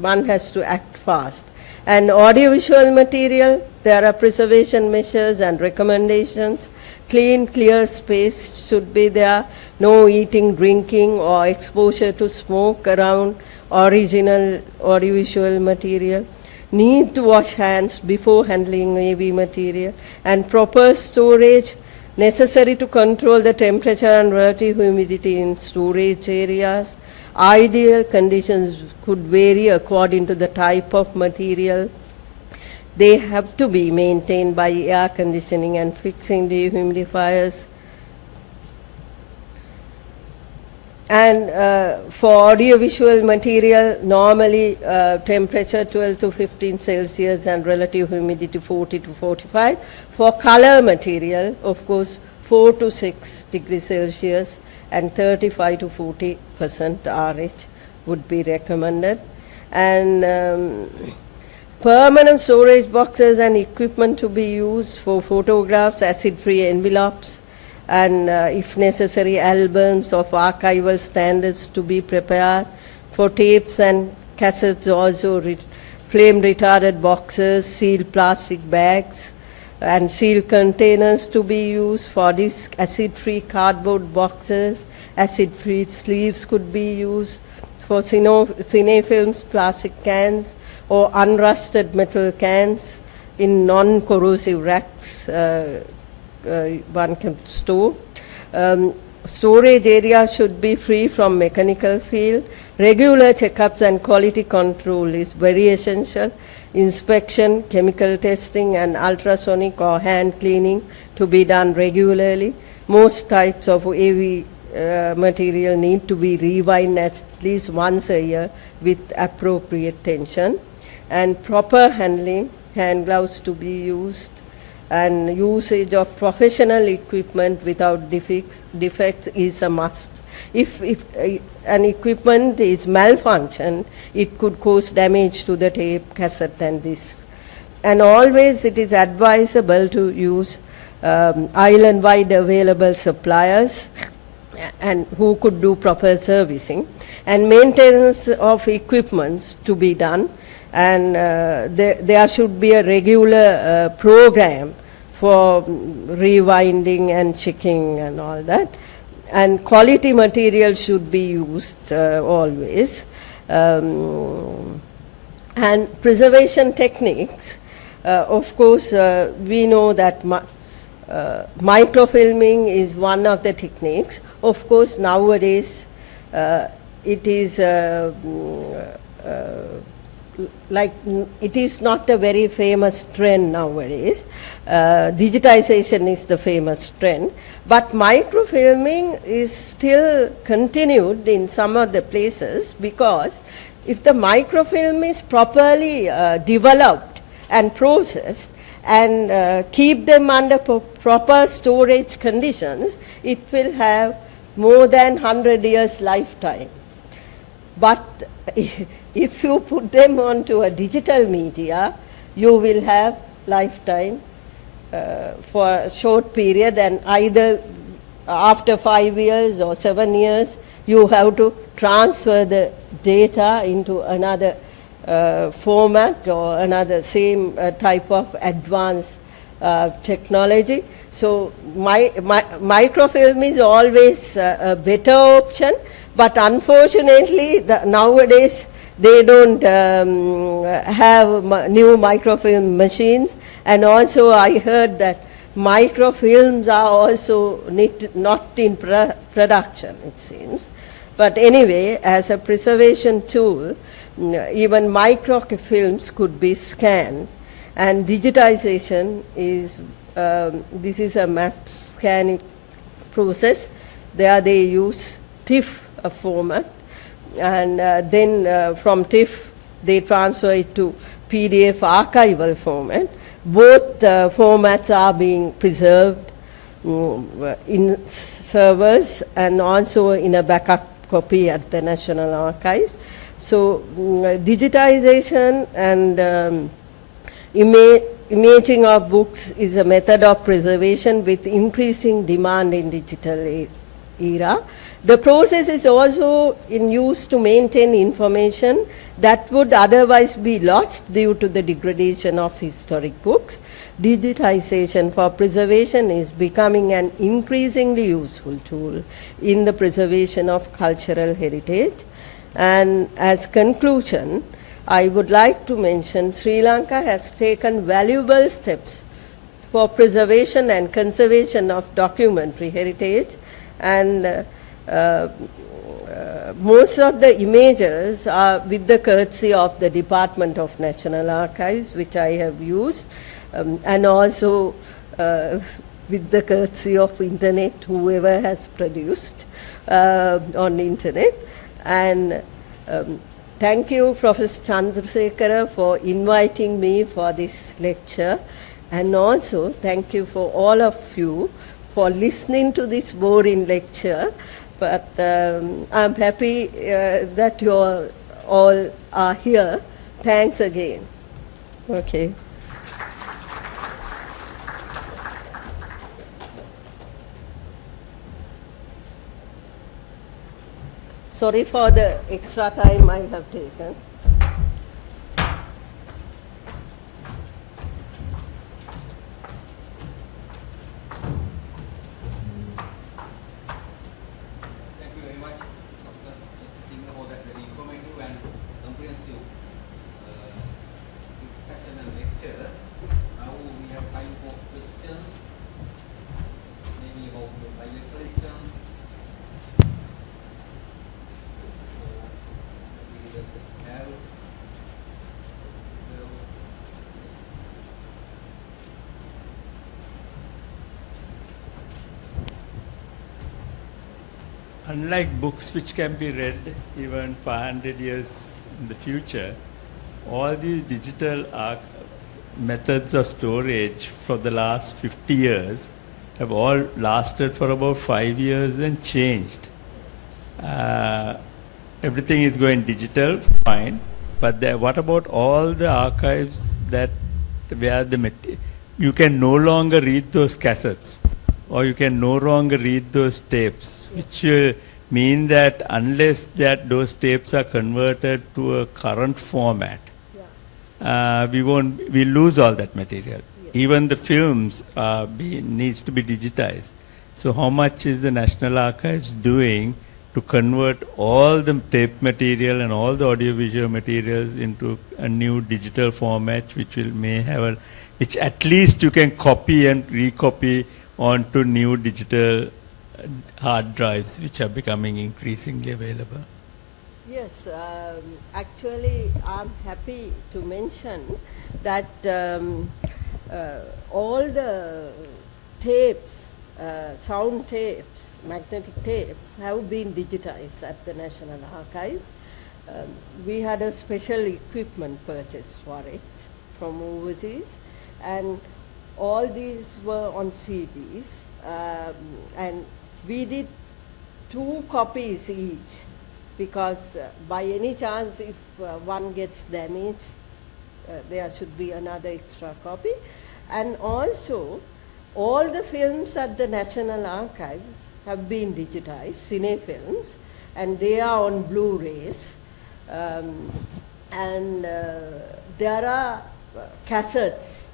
one has to act fast. And audiovisual material, there are preservation measures and recommendations. Clean, clear space should be there. No eating, drinking, or exposure to smoke around original audiovisual material. Need to wash hands before handling AV material. And proper storage, necessary to control the temperature and relative humidity in storage areas. Ideal conditions could vary according to the type of material. They have to be maintained by air conditioning and fixing dehumidifiers. And for audiovisual material, normally temperature 12 to 15 Celsius and relative humidity 40 to 45. For color material, of course, 4 to 6 degrees Celsius and 35 to 40% RH would be recommended. And permanent storage boxes and equipment to be used for photographs, acid-free envelopes, and if necessary, albums of archival standards to be prepared. For tapes and cassettes also, flame retardant boxes, sealed plastic bags, and sealed containers to be used. For disc, acid-free cardboard boxes, acid-free sleeves could be used. For cinefilms, plastic cans, or unrusted metal cans in non-corrosive racks one can store. Storage area should be free from mechanical field. Regular checkups and quality control is very essential. Inspection, chemical testing, and ultrasonic or hand cleaning to be done regularly. Most types of AV material need to be rewind at least once a year with appropriate tension. And proper handling, hand gloves to be used, and usage of professional equipment without defects is a must. If an equipment is malfunctioned, it could cause damage to the tape, cassette, and disc. And always it is advisable to use island-wide available suppliers and who could do proper servicing, and maintenance of equipments to be done. And there should be a regular program for rewinding and checking and all that. And quality material should be used always. And preservation techniques, of course, we know that microfilming is one of the techniques. Of course, nowadays it is like it is not a very famous trend nowadays. Digitization is the famous trend, but microfilming is still continued in some of the places, because if the microfilm is properly developed and processed and keep them under proper storage conditions, it will have more than 100 years lifetime. But if you put them onto a digital media, you will have lifetime for a short period, and either after 5 years or 7 years, you have to transfer the data into another format or another same type of advanced technology. So microfilm is always a better option, but unfortunately nowadays they don't have new microfilm machines. And also I heard that microfilms are also not in production, it seems. But anyway, as a preservation tool, even microfilms could be scanned. And digitization is, this is a matte scanning process. There they use TIFF format, and then from TIFF they transfer it to PDF archival format. Both formats are being preserved in servers and also in a backup copy at the National Archives. So digitization and imaging of books is a method of preservation with increasing demand in digital era. The process is also in use to maintain information that would otherwise be lost due to the degradation of historic books. Digitization for preservation is becoming an increasingly useful tool in the preservation of cultural heritage. And as conclusion, I would like to mention Sri Lanka has taken valuable steps for preservation and conservation of documentary heritage, and most of the images are with the courtesy of the Department of National Archives, which I have used, and also with the courtesy of internet, whoever has produced on internet. And thank you, Professor Chandrasekhara, for inviting me for this lecture, and also thank you for all of you for listening to this boring lecture. But I'm happy that you all are here. Thanks again. Okay. Sorry for the extra time I have taken. Thank you very much, Dr. Wettasinghe, for that very informative and comprehensive discussion and lecture. Now we have time for questions, maybe about the private collections. Unlike books which can be read even 500 years in the future, all these digital methods of storage for the last 50 years have all lasted for about 5 years and changed. Everything is going digital, fine, but what about all the archives that where you can no longer read those cassettes, or you can no longer read those tapes, which mean that unless those tapes are converted to a current format, we lose all that material. Yes. Even the films needs to be digitized. So how much is the National Archives doing to convert all the tape material and all the audiovisual materials into a new digital format, which at least you can copy and recopy onto new digital hard drives, which are becoming increasingly available? Yes, actually, I'm happy to mention that all the tapes, sound tapes, magnetic tapes have been digitized at the National Archives. We had a special equipment purchased for it from overseas, and all these were on CDs, and we did 2 copies each, because by any chance if one gets damaged, there should be another extra copy. And also all the films at the National Archives have been digitized, cine films, and they are on Blu-rays, and there are cassettes.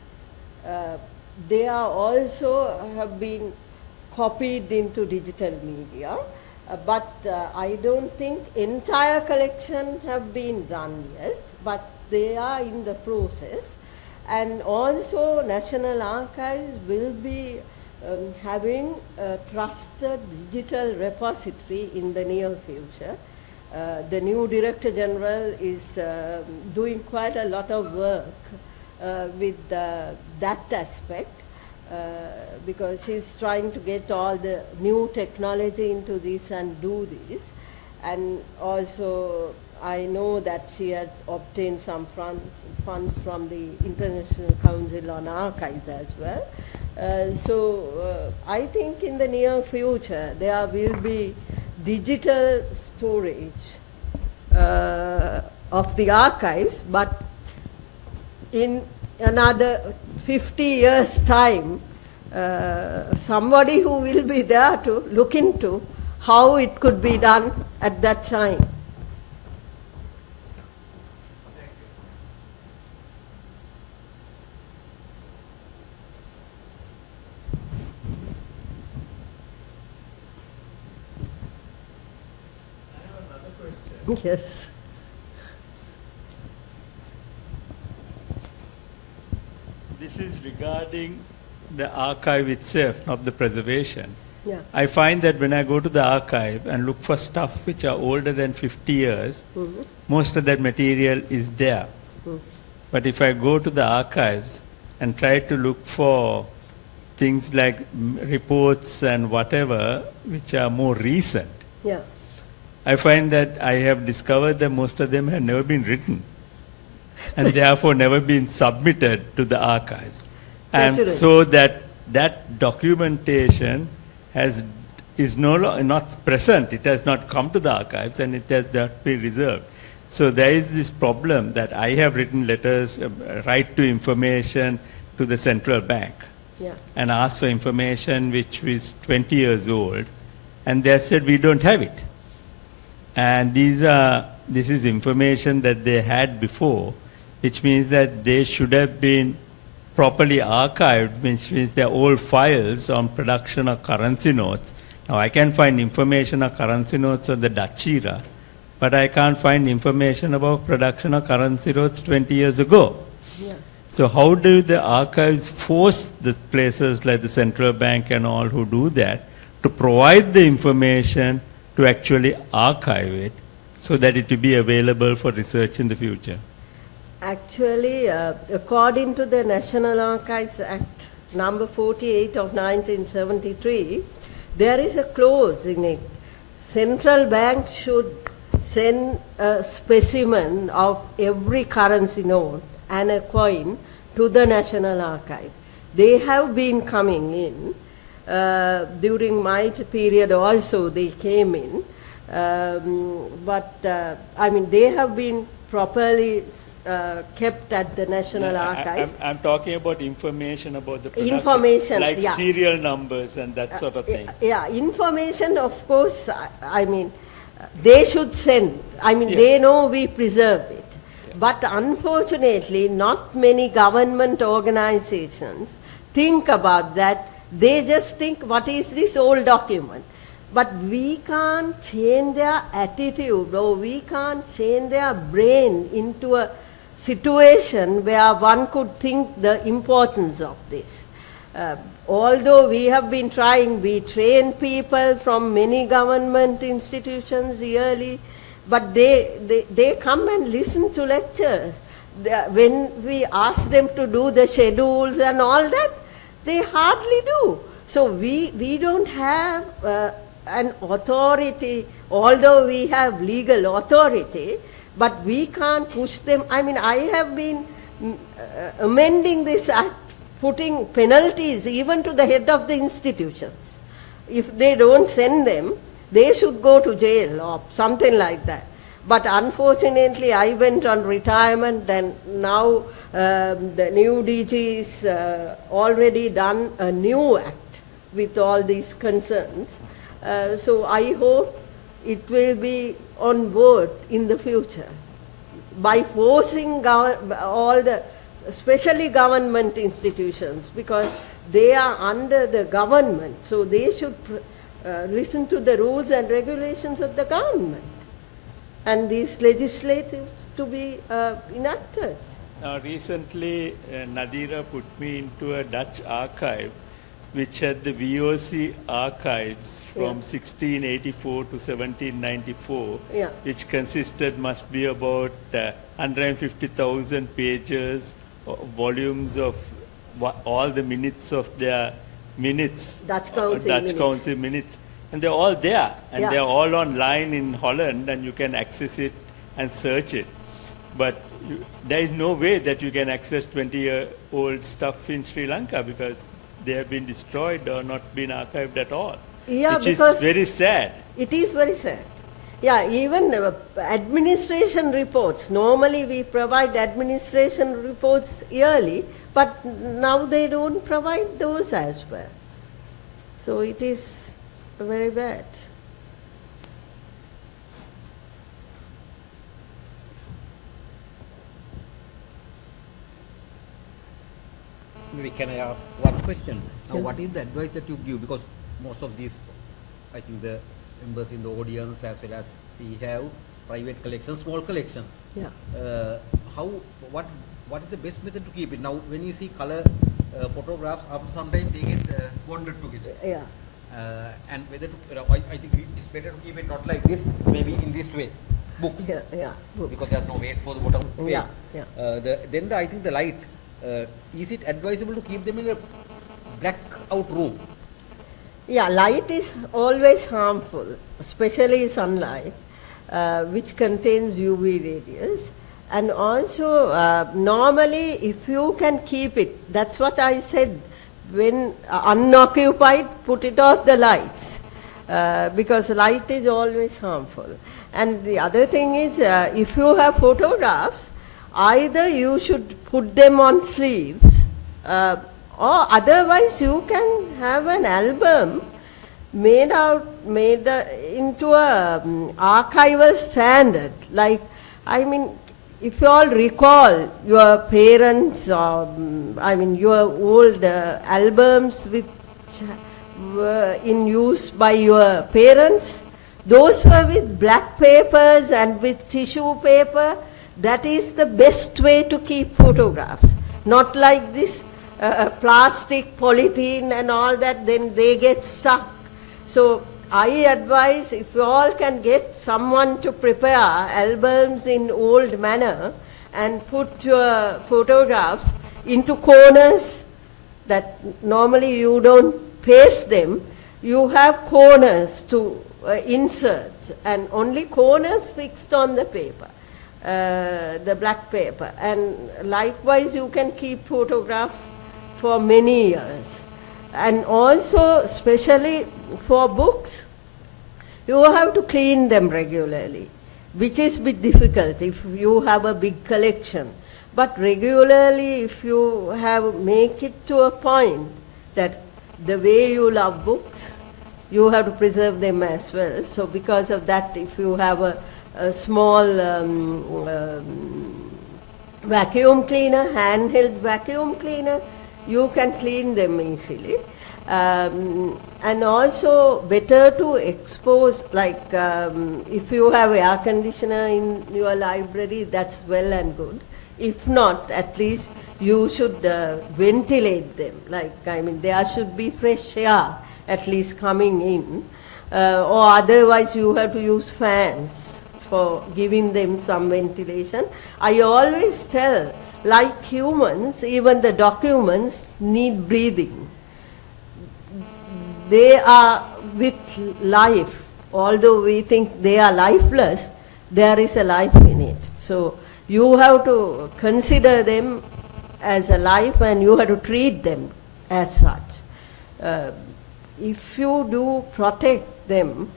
They are also have been copied into digital media, but I don't think entire collection have been done yet, but they are in the process. And also National Archives will be having a trusted digital repository in the near future. The new Director General is doing quite a lot of work with that aspect, because she's trying to get all the new technology into this and do this. And also I know that she had obtained some funds from the International Council on Archives as well. So I think in the near future there will be digital storage of the archives, but in another 50 years' time, somebody who will be there to look into how it could be done at that time. Yes. This is regarding the archive itself, not the preservation. Yeah. I find that when I go to the archive and look for stuff which are older than 50 years, most of that material is there. But if I go to the archives and try to look for things like reports and whatever, which are more recent, Yeah. I find that I have discovered that most of them have never been written and therefore never been submitted to the archives. And Naturally. so that documentation is not present. It has not come to the archives and it has not been reserved. So there is this problem that I have written letters, right to information to the central bank, Yeah. and asked for information which was 20 years old, and they said we don't have it. And this is information that they had before, which means that they should have been properly archived, which means they're old files on production of currency notes. Now I can find information of currency notes of the Dutch era, but I can't find information about production of currency notes 20 years ago. Yeah. So how do the archives force the places like the central bank and all who do that to provide the information to actually archive it so that it will be available for research in the future? Actually, according to the National Archives Act number 48 of 1973, there is a clause in it. Central bank should send a specimen of every currency note and a coin to the National Archive. They have been coming in. During my period also they came in. I mean, they have been properly kept at the National Archives. I'm talking about information about the production, Information, like yeah. serial numbers and that sort of thing. Yeah, information, of course, I mean, they should send. I mean, Yeah. they know we preserve it. But unfortunately, not many government organizations think about that. They just think, what is this old document? But we can't change their attitude, or we can't change their brain into a situation where one could think the importance of this. Although we have been trying, we train people from many government institutions yearly, but they come and listen to lectures. When we ask them to do the schedules and all that, they hardly do. So we don't have an authority, although we have legal authority, but we can't push them. I mean, I have been amending this act, putting penalties even to the head of the institutions. If they don't send them, they should go to jail or something like that. But unfortunately, I went on retirement, and now the new DG is already done a new act with all these concerns. So I hope it will be on board in the future by forcing all the, especially government institutions, because they are under the government, so they should listen to the rules and regulations of the government, and these legislatives to be enacted. Now, recently, Nadira put me into a Dutch archive which had the VOC archives from 1684 to 1794, Yeah. which consisted, must be about 150,000 pages, volumes of all the minutes of their minutes, Dutch Council Dutch minutes. Council minutes, and they're all there, and Yeah. they're all online in Holland, and you can access it and search it. But there is no way that you can access 20-year-old stuff in Sri Lanka because they have been destroyed or not been archived at all, Yeah, which is because- very sad. It is very sad. Yeah, even administration reports. Normally we provide administration reports yearly, but now they don't provide those as well. So it is very bad. Maybe can I ask one question? Now, Yeah. what is the advice that you give? Because most of these, I think the members in the audience as well as we have private collections, small collections. Yeah. How, what is the best method to keep it? Now, when you see color photographs, after some time they get bonded together. Yeah. And whether to, I think it's better to keep it not like this, maybe in this way, books. Yeah, yeah. Books. Because there's no weight for the bottom. Yeah, yeah. Then I think the light, is it advisable to keep them in a blackout room? Yeah, light is always harmful, especially sunlight, which contains UV radius. And also, normally, if you can keep it, that's what I said, when unoccupied, put it off the lights, because light is always harmful. And the other thing is, if you have photographs, either you should put them on sleeves, or otherwise you can have an album made into a archival standard. Like, I mean, if you all recall your parents, or your old albums which were in use by your parents, those were with black papers and with tissue paper. That is the best way to keep photographs. Not like this plastic, polythene and all that, then they get stuck. So I advise, if you all can get someone to prepare albums in old manner and put your photographs into corners that normally you don't paste them, you have corners to insert, and only corners fixed on the paper, the black paper. And likewise you can keep photographs for many years. And also, especially for books, you have to clean them regularly, which is a bit difficult if you have a big collection. But regularly, if you make it to a point that the way you love books, you have to preserve them as well. So because of that, if you have a small vacuum cleaner, handheld vacuum cleaner, you can clean them easily. And also better to expose, like if you have air conditioner in your library, that's well and good. If not, at least you should ventilate them. Like, there should be fresh air at least coming in, or otherwise you have to use fans for giving them some ventilation. I always tell, like humans, even the documents need breathing. They are with life. Although we think they are lifeless, there is a life in it. So you have to consider them as a life, and you have to treat them as such. If you do protect them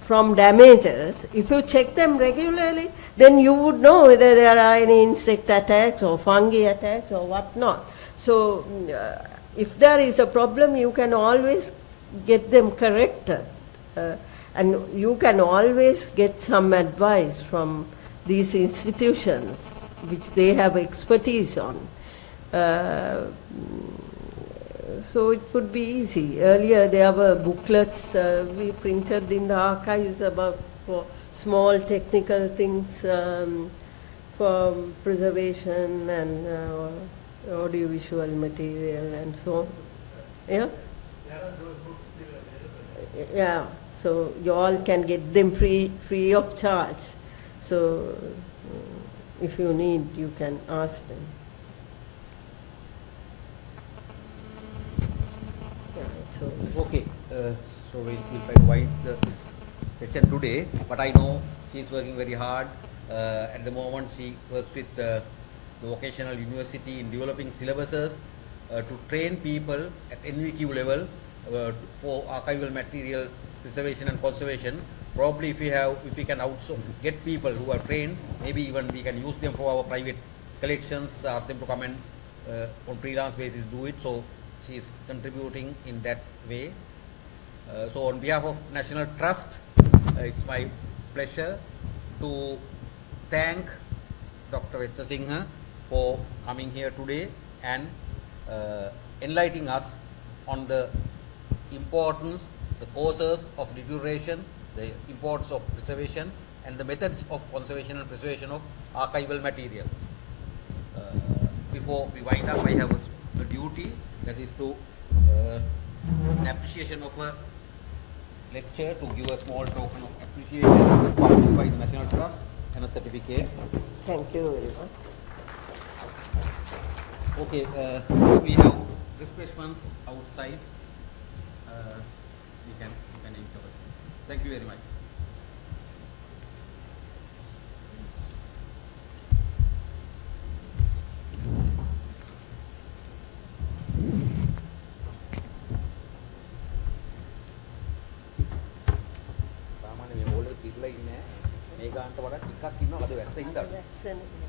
from damages, if you check them regularly, then you would know whether there are any insect attacks or fungi attacks or what not. So if there is a problem, you can always get them corrected. And you can always get some advice from these institutions which they have expertise on. So it would be easy. Earlier there were booklets we printed in the archives about for small technical things for preservation and audiovisual material and so on. Yeah? Yeah, so you all can get them free of charge. So if you need, you can ask them. Yeah, so Okay, so we'll try to wind this session today, but I know she's working very hard. At the moment she works with the vocational university in developing syllabuses to train people at NVQ level for archival material preservation and conservation. Probably if we can get people who are trained, maybe even we can use them for our private collections, ask them to come and on freelance basis do it. So she is contributing in that way. So on behalf of National Trust, it's my pleasure to thank Dr. Wettasinghe for coming here today and enlightening us on the importance, the causes of deterioration, the importance of preservation, and the methods of conservation and preservation of archival material. Before we wind up, I have a duty, that is to an appreciation of a lecture, to give a small token of appreciation published by the National Trust and a certificate. Thank you very much. Okay, we have refreshments outside. You can enjoy. Thank you very much. සාමාන්‍ය මේ බෝලේ පිරලා ඉන්නේ. මේ ගානට වඩා ටිකක් ඉන්නවා. අද වැස්ස හින්දා. වැස්ස නේ.